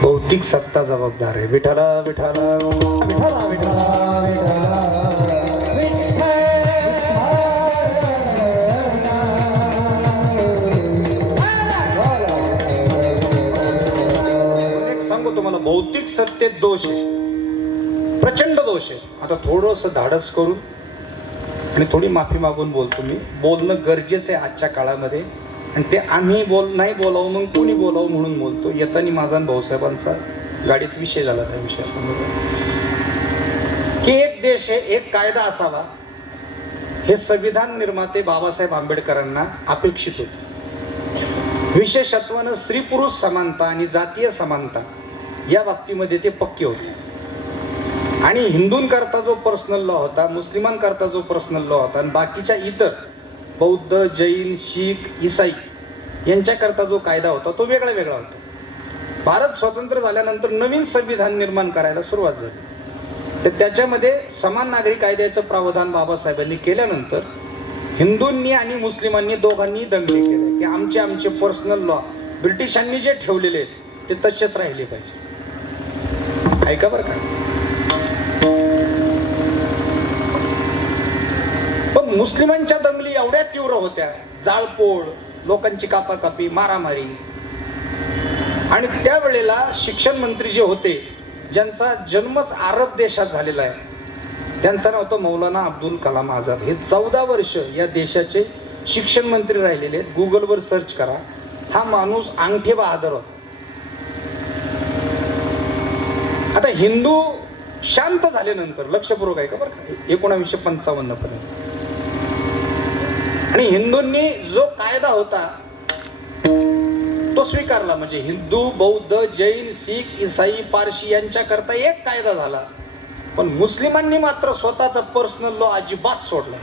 भौतिक सत्ता जबाबदार आहे. विठाला विठाला विठ्ठला विठ्ठला विठ्ठला सांगू तुम्हाला, भौतिक सत्तेत दोष आहे, प्रचंड दोष आहे. आता थोडंसं धाडस करून आणि थोडी माफी मागून बोलतो मी. बोलणं गरजेचं आहे आजच्या काळामध्ये, आणि ते आम्ही नाही बोलावं मग कोणी बोलावं म्हणून बोलतो. येताना माझा आणि भाऊसाहेबांचा गाडीत विषय झाला त्या विषयासमोर, की एक देश आहे, एक कायदा असावा, हे संविधान निर्माते बाबासाहेब आंबेडकरांना अपेक्षित होते. विशेषत्वानं स्त्री पुरुष समानता आणि जातीय समानता या बाबतीमध्ये ते पक्के होते. आणि हिंदूंकरता जो पर्सनल लॉ होता, मुस्लिमांकरता जो पर्सनल लॉ होता, आणि बाकीच्या इतर बौद्ध, जैन, शीख, ईसाई यांच्याकरता जो कायदा होता तो वेगळा वेगळा होता. भारत स्वतंत्र झाल्यानंतर नवीन संविधान निर्माण करायला सुरुवात झाली, तर त्याच्यामध्ये समान नागरी कायद्याचं प्रावधान बाबासाहेबांनी केल्यानंतर हिंदूंनी आणि मुस्लिमांनी दोघांनी दंगली केले की आमचे आमचे पर्सनल लॉ ब्रिटिशांनी जे ठेवलेले आहेत ते तसेच राहिले पाहिजे. ऐका बरं का, पण मुस्लिमांच्या दंगली एवढ्या तीव्र होत्या, जाळपोळ, लोकांची कापाकापी, मारामारी. आणि त्यावेळेला शिक्षण मंत्री जे होते, ज्यांचा जन्मच अरब देशात झालेला आहे, त्यांचं नाव होतं मौलाना अब्दुल कलाम आझाद. हे 14 वर्ष या देशाचे शिक्षण मंत्री राहिलेले आहेत. गुगलवर सर्च करा, हा माणूस अंगठे बहादर होता. आता हिंदू शांत झाल्यानंतर, लक्षपूर्वक आहे का बरं का, 1955 पर्यंत, आणि हिंदूंनी जो कायदा होता तो स्वीकारला. म्हणजे हिंदू, बौद्ध, जैन, शीख, ईसाई, पारशी यांच्याकरता एक कायदा झाला, पण मुस्लिमांनी मात्र स्वतःचा पर्सनल लॉ अजिबात सोडला.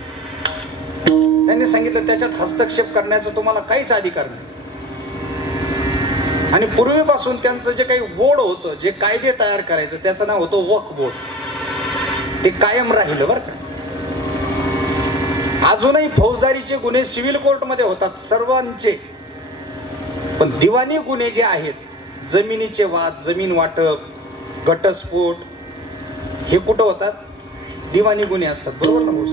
त्यांनी सांगितलं त्याच्यात हस्तक्षेप करण्याचा तुम्हाला काहीच अधिकार नाही. आणि पूर्वीपासून त्यांचं जे काही बोर्ड होतं, जे कायदे तयार करायचं, त्याचं नाव होतं वक्फ बोर्ड. ते कायम राहिलं बरं का. अजूनही फौजदारीचे गुन्हे सिव्हिल कोर्टमध्ये होतात सर्वांचे, पण दिवाणी गुन्हे जे आहेत, जमिनीचे वाद, जमीन वाटप, घटस्फोट, हे कुठं होतात? दिवाणी गुन्हे असतात. बरोबर ना भाऊ?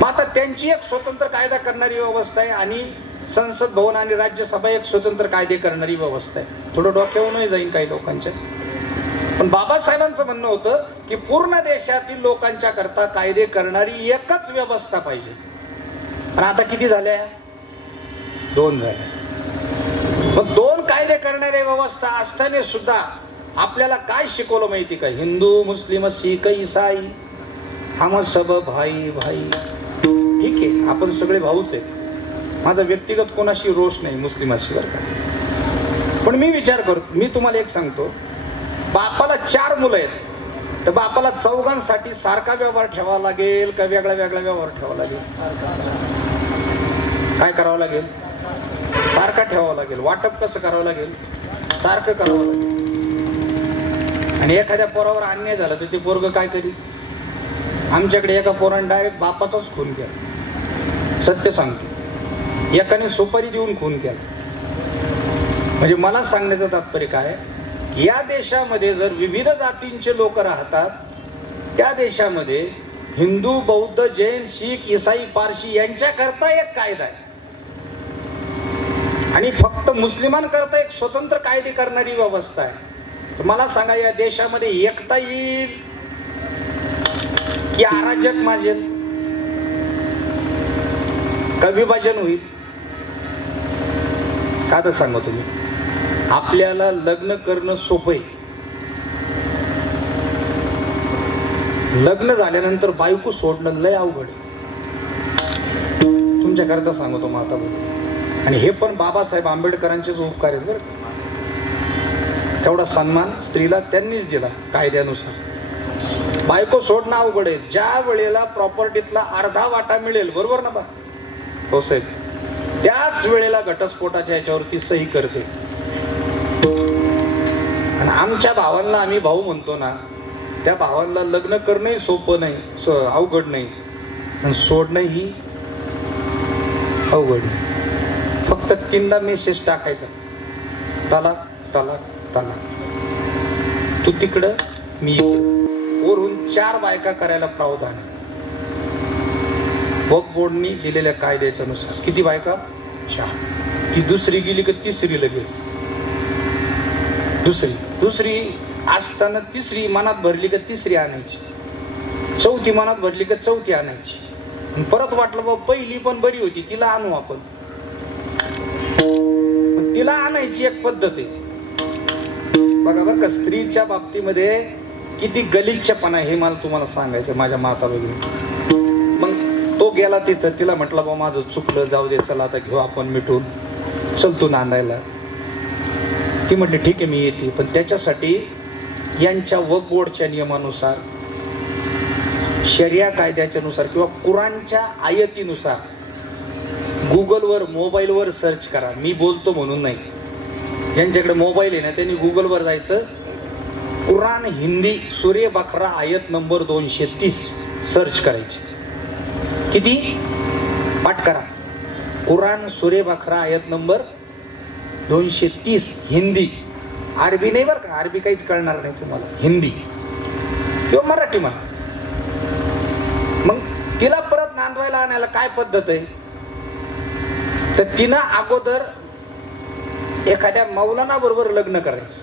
मग आता त्यांची एक स्वतंत्र कायदा करणारी व्यवस्था आहे आणि संसद भवन आणि राज्यसभा एक स्वतंत्र कायदे करणारी व्यवस्था आहे. थोडं डोक्यावरूनही जाईल काही लोकांच्या, पण बाबासाहेबांचं म्हणणं होतं की पूर्ण देशातील लोकांच्या करता कायदे करणारी एकच व्यवस्था पाहिजे. आणि आता किती झाल्या? 2 झाल्या. मग 2 कायदे करणाऱ्या व्यवस्था असताना सुद्धा आपल्याला काय शिकवलं माहिती का? हिंदू, मुस्लिम, शीख, ईसाई, हम सब भाई भाई. ठीक आहे, आपण सगळे भाऊच आहेत. माझा व्यक्तिगत कोणाशी रोष नाही मुस्लिमाशी बरं का. पण मी विचार करतो, मी तुम्हाला एक सांगतो, बापाला 4 मुलं आहेत, तर बापाला 4घांसाठी सारखा व्यवहार ठेवावा लागेल का वेगळा वेगळा व्यवहार ठेवावा लागेल? काय करावं लागेल? सारखा ठेवावं लागेल. वाटप कसं करावं लागेल? सारखं करावं लागेल. आणि एखाद्या पोरावर अन्याय झाला तर ते पोरग काय करी? आमच्याकडे एका पोराने डायरेक्ट बापाचाच खून केला. सत्य सांगतो, एकाने सुपारी देऊन खून केला. म्हणजे मला सांगण्याचं तात्पर्य काय, या देशामध्ये जर विविध जातींचे लोक राहतात, त्या देशामध्ये हिंदू, बौद्ध, जैन, शीख, ईसाई, पारशी यांच्याकरता एक कायदा आहे आणि फक्त मुस्लिमांकरता एक स्वतंत्र कायदे करणारी व्यवस्था आहे. तर मला सांगा, या देशामध्ये एकता येईल की अराजक माजेल का विभाजन होईल? साधं सांगा तुम्ही. आपल्याला लग्न करणं सोपं आहे. लग्न झाल्यानंतर बायको सोडणं लय अवघड आहे. तुमच्याकरता सांगतो माता बोल. आणि हे पण बाबासाहेब आंबेडकरांचेच उपकार आहेत बरं. तेवढा सन्मान स्त्रीला त्यांनीच दिला कायद्यानुसार. बायको सोडणं अवघड आहे. ज्या वेळेला प्रॉपर्टीतला अर्धा वाटा मिळेल, बरोबर ना बा हो साहेब, त्याच वेळेला घटस्फोटाच्या याच्यावरती सही करते. आणि आमच्या भावांना आम्ही भाऊ म्हणतो ना, त्या भावांना लग्न करणंही सोपं नाही, अवघड नाही, आणि सोडणंही अवघड नाही. फक्त 3दा मेसेज टाकायचा, तलाक तलाक तलाक, तू तिकडं मी इकडं. वरून 4 बायका करायला प्रावधान आहे वक्फ बोर्डनी दिलेल्या कायद्याच्या नुसार. किती बायका? 4. ती दुसरी गेली का तिसरी लगेच. दुसरी असताना तिसरी मनात भरली का तिसरी आणायची, चौथी मनात भरली का चौथी आणायची. आणि परत वाटलं बाबा पहिली पण बरी होती, तिला आणू आपण. तिला आणायची एक पद्धत आहे बघा. बरं का, स्त्रीच्या बाबतीमध्ये किती गलिच्छपणा हे मला तुम्हाला सांगायचं माझ्या माता वगैरे. मग तो गेला तिथं, तिला म्हटलं बाबा माझं चुकलं, जाऊ दे, चला आता घेऊ आपण मिटून, चल तू नांदायला. ती म्हटली ठीक आहे मी येते. पण त्याच्यासाठी यांच्या वक्फ बोर्डच्या नियमानुसार, शरिया कायद्याच्या नुसार किंवा कुराणच्या आयतीनुसार गुगलवर मोबाईलवर सर्च करा. मी बोलतो म्हणून नाही, ज्यांच्याकडे मोबाईल आहे ना त्यांनी गुगलवर जायचं, कुराण हिंदी सूर्य बकरा आयत नंबर 230 सर्च करायची. किती? पाठ करा. कुराण सूर्य बकरा आयत नंबर 230 हिंदी. अरबी नाही बरं का, अरबी काहीच कळणार नाही तुम्हाला, हिंदी किंवा मराठी म्हणा. मग तिला परत नांदवायला आणायला काय पद्धत आहे, तर तिनं अगोदर एखाद्या मौलाना बरोबर लग्न करायचं.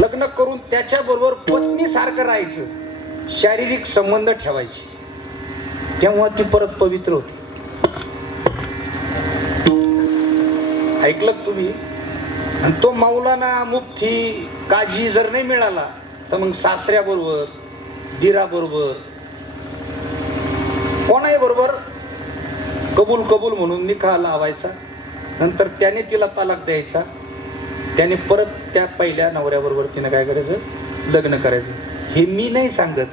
लग्न करून त्याच्या बरोबर पत्नी सारखं राहायचं, शारीरिक संबंध ठेवायचे, तेव्हा ती परत पवित्र होती. ऐकलं तुम्ही? आणि तो मौलाना, मुफ्ती, काजी जर नाही मिळाला तर मग सासऱ्याबरोबर, दिराबरोबर, कोणाही बरोबर कबूल कबूल म्हणून निकाह लावायचा. नंतर त्याने तिला तलाक द्यायचा. त्याने परत त्या पहिल्या नवऱ्याबरोबर तिने काय करायचं, लग्न करायचं. हे मी नाही सांगत.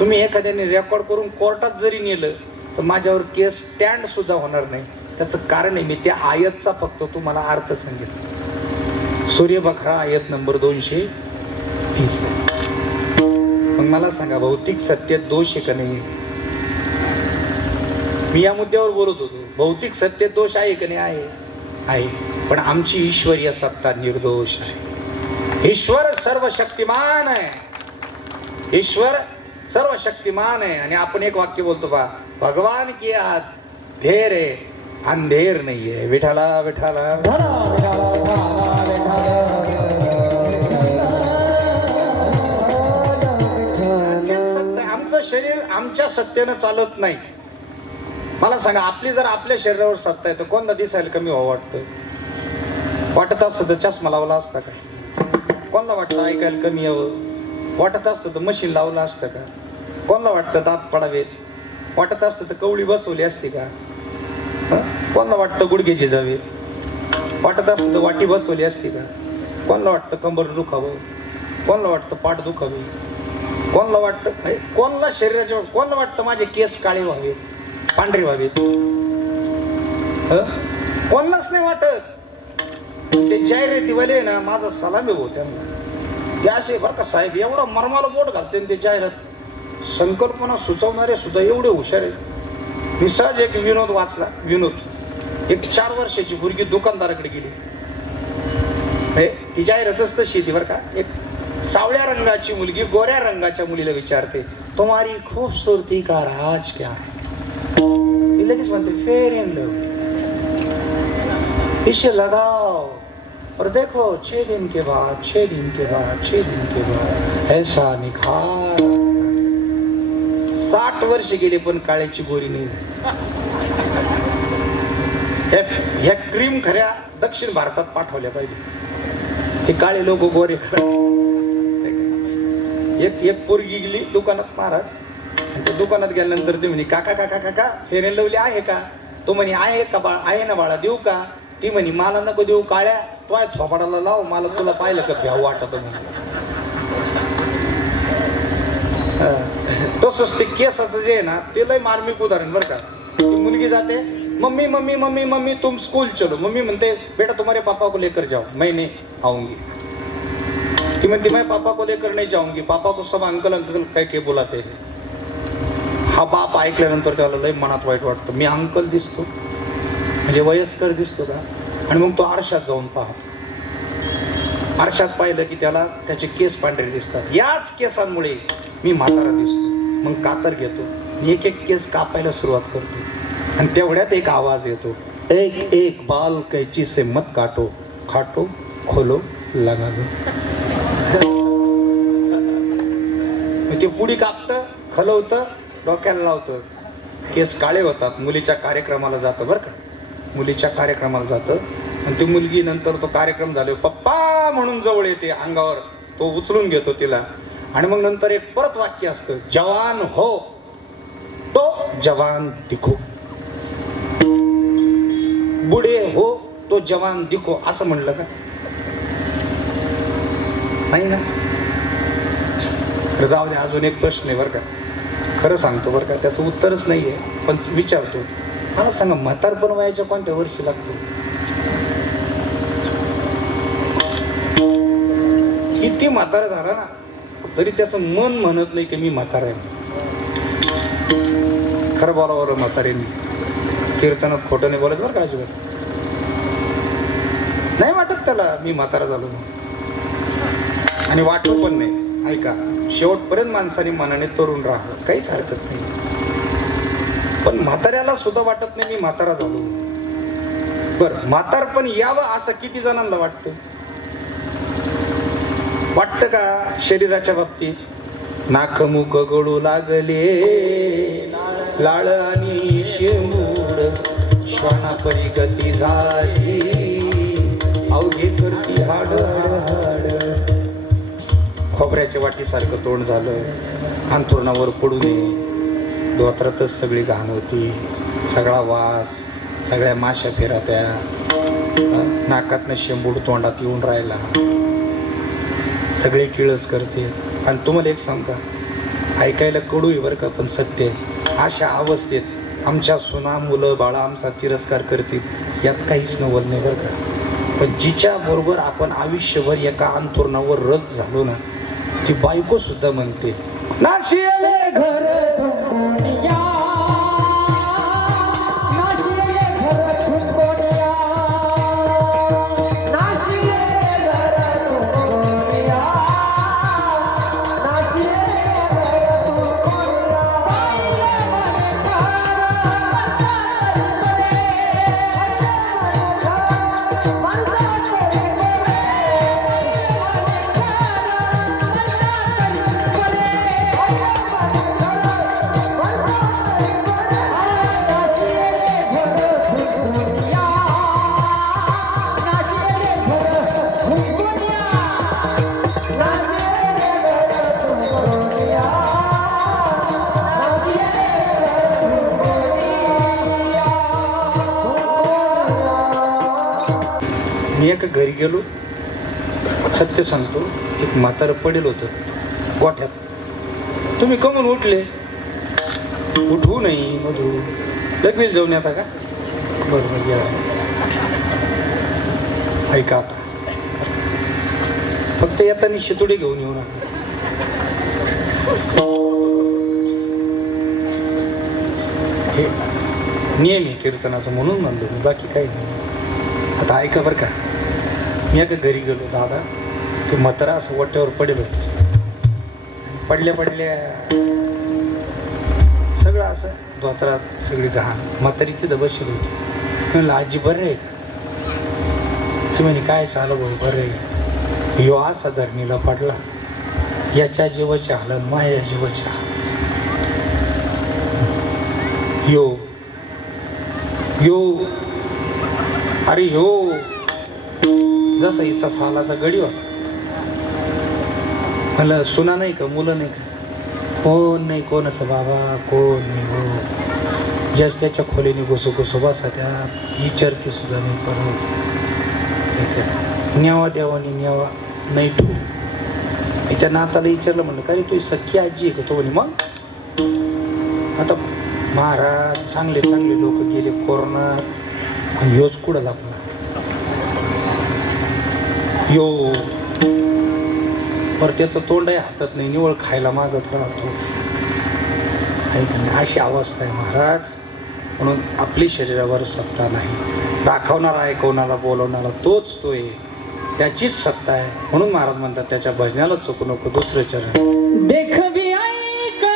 तुम्ही एखाद्याने रेकॉर्ड करून कोर्टात जरी नेलं तर माझ्यावर केस स्टँड सुद्धा होणार नाही. त्याचं कारण आहे, मी त्या आयतचा फक्त तुम्हाला अर्थ सांगितलं. सूर्य बकरा आयत नंबर 230. मग मला सांगा, भौतिक सत्यात दोष आहे का नाही? मी या मुद्द्यावर बोलत होतो. भौतिक सत्यात दोष आहे का नाही? आहे. पण आमची ईश्वरीय सत्ता निर्दोष आहे. ईश्वर सर्व शक्तिमान आहे. ईश्वर सर्व शक्तिमान आहे. आणि आपण एक वाक्य बोलतो बा, भगवान की हात धेर आहे, अंधेर नाहीये. विठाला विठाला. आमचं शरीर आमच्या सत्तेनं चालत नाही. मला सांगा, आपली जर आपल्या शरीरावर सत्ता आहे तर कोणता दिसायला कमी व्हावं वाटतं? वाटत असतं तर चष्मा लावला असता का? कोणाला वाटतं ऐकायला कमी यावं? वाटत असतं तर मशीन लावलं असतं का? कोणाला वाटतं दात पडावेत? वाटत असतं तर कवळी बसवली असती का? कोणाला वाटतं गुडघे झिजावे? वाटत असतं तर वाटी बसवली असती का? कोणाला वाटतं कंबर दुखावं? कोणाला वाटतं पाठ दुखावी? कोणाला वाटतं नाही, कोणाला शरीराच्या, कोणाला वाटतं माझे केस काळे व्हावेत, पांढरे व्हावेत? कोणालाच नाही वाटत. ते जाहिरातीवाले ना, माझा सलामी हो त्यांना. ते असे बरं का साहेब, एवढा मर्माला बोट घालते ते जाहिरात. संकल्पना सुचवणारे सुद्धा एवढे हुशार आहेत. मी सहज एक विनोद वाचला. विनोद, एक 4 वर्षाची मुलगी दुकानदाराकडे गेली. ती जाहिरातच तशी ती बरं का. एक सावळ्या रंगाची मुलगी गोऱ्या रंगाच्या मुलीला विचारते, तुम्हारी खूबसूरती का राज क्या है? ती लगेच म्हणते, फेयर इन लव, इसे लगाओ और देखो 6 दिन के बाद 6 दिन के बाद 6 दिन के बाद ऐसा निखार. 60 वर्ष गेले पण काळ्याची गोरी नाही. ह्या क्रीम खऱ्या दक्षिण भारतात पाठवल्या पाहिजे. ते काळे लोक गोरे एक पोरगी गेली दुकानात महाराज, आणि ते दुकानात गेल्यानंतर ते म्हणे काका काका काका फेअर अँड लवली आहे का? तो म्हणे आहे का बाळ, आहे ना बाळा, देऊ का? ती म्हणे मला नको देऊ काळ्या, तो आहे थोपाडाला लाव, मला तुला पाहिलं का भ्याव वाटत म्हणे. तसंच ते केसाचं जे आहे ना ते लय मार्मिक उदाहरण बरं का. ती मुलगी जाते मम्मी मम्मी मम्मी मम्मी तुम स्कूल चलो. मम्मी म्हणते बेटा तुम्हारे पापा को लेकर जाओ. मैं नहीं आऊंगी. ती म्हणते मैं पापा को लेकर नहीं जाऊंगी, पापा को सब अंकल अंकल काय के बुलाते हैं. हा बाप ऐकल्यानंतर त्याला लय मनात वाईट वाटतं. मी अंकल दिसतो म्हणजे वयस्कर दिसतो का? आणि मग तो आरशात जाऊन पाहतो. आरशात पाहिलं की त्याला त्याचे केस पांढरे दिसतात. याच केसांमुळे मी म्हातारा दिसतो. मग कातर घेतो, एक एक केस कापायला सुरुवात करतो, आणि तेवढ्यात एक आवाज येतो, एक एक बाल कैची से मत काटो, खाटो खोलो लगा दो. ते पुढी कापतं, खलवतं, डोक्याला लावतं, केस काळे होतात. मुलीच्या कार्यक्रमाला जातं बरं का, मुलीच्या कार्यक्रमाला जातं. आणि ती मुलगी नंतर तो कार्यक्रम झाला पप्पा म्हणून जवळ येते, अंगावर तो उचलून घेतो तिला. आणि मग नंतर एक परत वाक्य असतं, जवान हो तो जवान दिखो, बुढे हो तो जवान दिखो. असं म्हणलं का? नाही ना. जाऊ दे, अजून एक प्रश्न आहे बरं का, खरं सांगतो बरं का, त्याचं उत्तरच नाही आहे पण विचारतो. मला सांगा म्हातारपण वयाच्या कोणत्या वर्षी लागतो? किती म्हातारा झाला ना तरी त्याचं मन म्हणत नाही की मी म्हातारा आहे. खरं बोलावं म्हातारेनी, कीर्तनात खोटं नाही बोलत बरं का, अजिबात नाही वाटत त्याला मी म्हातारा झालो आणि वाटू पण नाही. ऐका, शेवटपर्यंत माणसाने मनाने तरुण राहावं, काहीच हरकत नाही. पण म्हाताऱ्याला सुद्धा वाटत नाही मी म्हातारा झालो. बरं, म्हातारपण यावं असं किती जणांना वाटतं? वाटतं का शरीराच्या बाबतीत? नाक मुख गळू लागले, लाळ आणि शेंबूड श्वानापरी गती झाली, अवघे करती हाड हाड. खोबऱ्याच्या वाटीसारखं तोंड झालं, अंथरुणावर पडू नये, धोत्रातच सगळी घाण होती, सगळा वास, सगळ्या माश्या फिरत्या, नाकातनं शेंबूड तोंडात येऊन राहिला, सगळे किळस करते. आणि तुम्हाला एक सांगा, ऐकायला कडू आहे बरं का पण सत्य आहे, अशा अवस्थेत आमच्या सुना मुलं बाळा आमचा तिरस्कार करतील यात काहीच नवल नाही बरं का. पण जिच्या बरोबर आपण आयुष्यभर एका अंथरुणावर रत झालो ना, ती बायको सुद्धा म्हणते नाशिले घर दुनिया, नाशिले घर दुनिया, नाशिले घर दुनिया, नाशिले घर दुनिया. मी एका घरी गेलो, सत्य सांगतो, एक म्हातारं पडेल होतं गोठ्यात. तुम्ही कमून उठले? उठवू नाही मधू, लगेच जाऊन येता का? बरोबर घ्या. ऐका आता, फक्त येताना शितुडी घेऊन येऊ नका. हे नियम आहे कीर्तनाचं म्हणून म्हणलो मी, बाकी काही नाही. आता ऐका बरं का, मी एका घरी गेलो, दादा ते म्हातारा असं वाट्यावर पडेल होते, पडल्या पडल्या सगळं असं धोत्रात सगळी घाण. म्हातारी तिथं बसली होती. म्हणलं आजी बरं आहे? ती म्हणे काय चालू भाऊ बरं आहे. ह्यो असा धरणीला पडला, याच्या जीवाच्या हालन माझ्या जीवाच्या यो यो अरे हो जसं हिचा सालाचा गडी होता. मला सुना नाही का, मुलं नाही का, कोण नाही, कोणाचं बाबा कोण नाही. हो जस्ट त्याच्या खोलीने घुसू घुसू बसा त्या विचारती सुद्धा नाही परत. न्यावा देवानी न्यावा नाही ठेवू. मी त्या नाताला विचारलं म्हणलं का रे तुझी सख्खी आजी आहे का? तो म्हणे मग आता महाराज चांगले चांगले लोक गेले कोरोनात आणि ह्योच कुठं लागला यो बरं त्याचं तोंडही हातात नाही, निवळ खायला मागत राहतो. अशी अवस्था आहे महाराज. म्हणून आपली शरीरावर सत्ता नाही. दाखवणारा ऐकवणारा बोलवणारा तोच तो आहे, त्याचीच सत्ता आहे. म्हणून महाराज म्हणतात त्याच्या भजनाला चुकू नको दुसरे चरण. देखवी आई का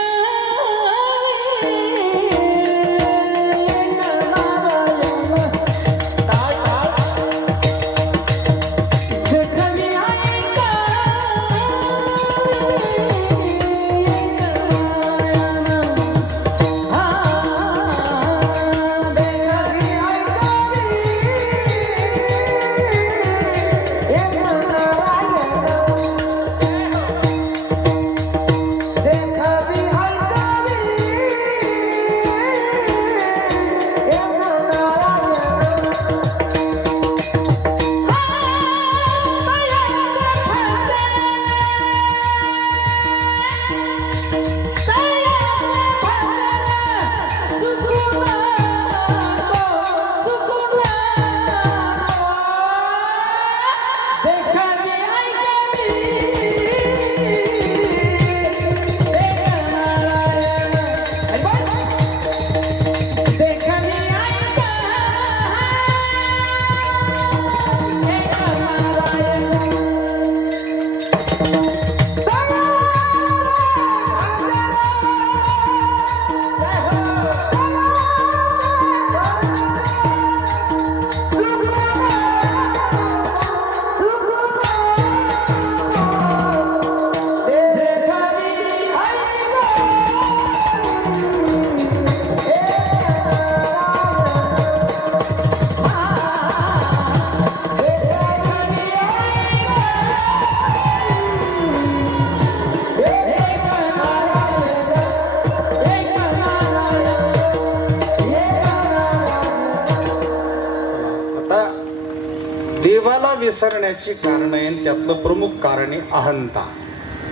देवाला विसरण्याची कारण आहे. त्यातलं प्रमुख कारण आहे अहंता.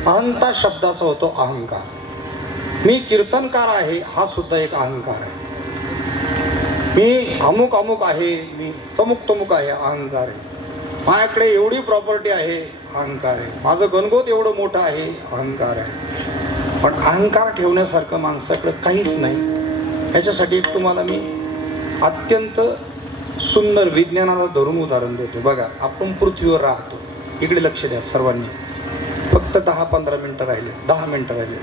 अहंता शब्दाचा होतो अहंकार. मी कीर्तनकार आहे हा सुद्धा एक अहंकार आहे. मी अमुक अमुक आहे, मी तमुक तमुक आहे, अहंकार आहे. माझ्याकडे एवढी प्रॉपर्टी आहे, अहंकार आहे. माझं गणगोत एवढं मोठं आहे, अहंकार आहे. पण अहंकार ठेवण्यासारखं माणसाकडे काहीच नाही. ह्याच्यासाठी एक तुम्हाला मी अत्यंत सुंदर विज्ञानाला धरून उदाहरण देतो. बघा आपण पृथ्वीवर राहतो. इकडे लक्ष द्या सर्वांनी. फक्त 10-15 मिनटं राहिले, 10 मिनटं राहिले.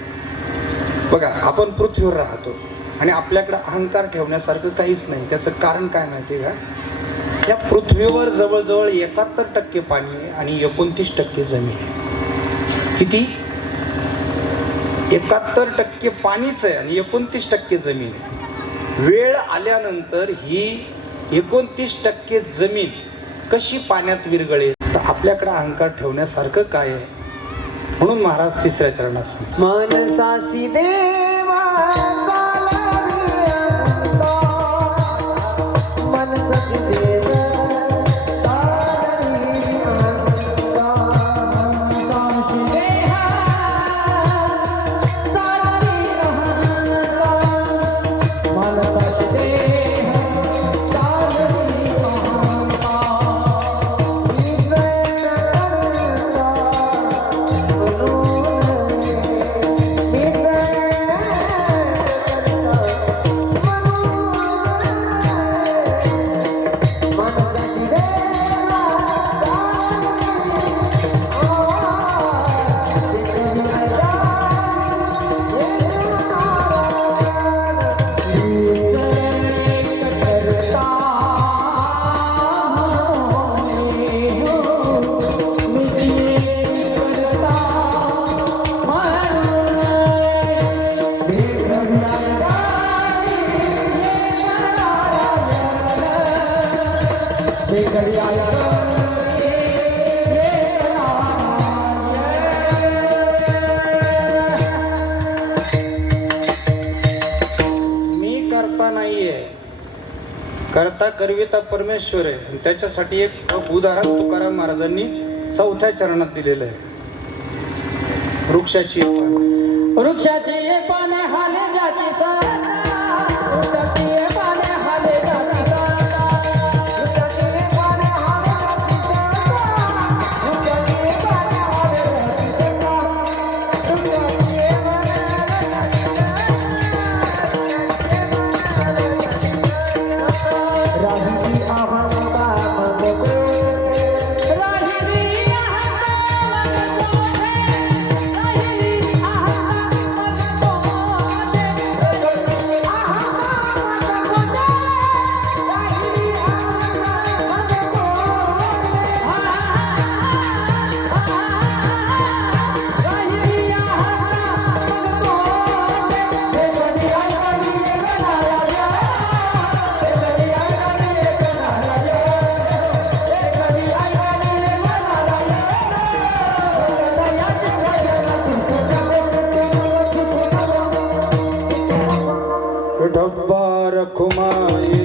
बघा आपण पृथ्वीवर राहतो आणि आपल्याकडे अहंकार ठेवण्यासारखं काहीच नाही. त्याचं कारण काय माहिती आहे का? या पृथ्वीवर जवळजवळ 71% पाणी आहे आणि 29% जमीन आहे. किती? 71% पाणीच आहे आणि 29% जमीन आहे. वेळ आल्यानंतर ही 29% जमीन कशी पाण्यात विरघळेल? तर आपल्याकडे अहंकार ठेवण्यासारखं काय आहे? म्हणून महाराज तिसऱ्या चरणात मनसासी देवा मनसासी देव करता करविता परमेश्वर आहे आणि त्याच्यासाठी एक उदाहरण तुकाराम महाराजांनी 4थ्या चरणात दिलेलं आहे. वृक्षाची पाने. वृक्षाची पाने हाले जाची सता, वृक्षाची पाने हाले जाची सता, वृक्षाची पाने हाले जाची सता, वृक्षाची पाने हाले जाची सता, वृक्षाची राहिली आहावा मगो, राहिली आहावा मगो, राहिली आहावा ढब्बा रखुमाई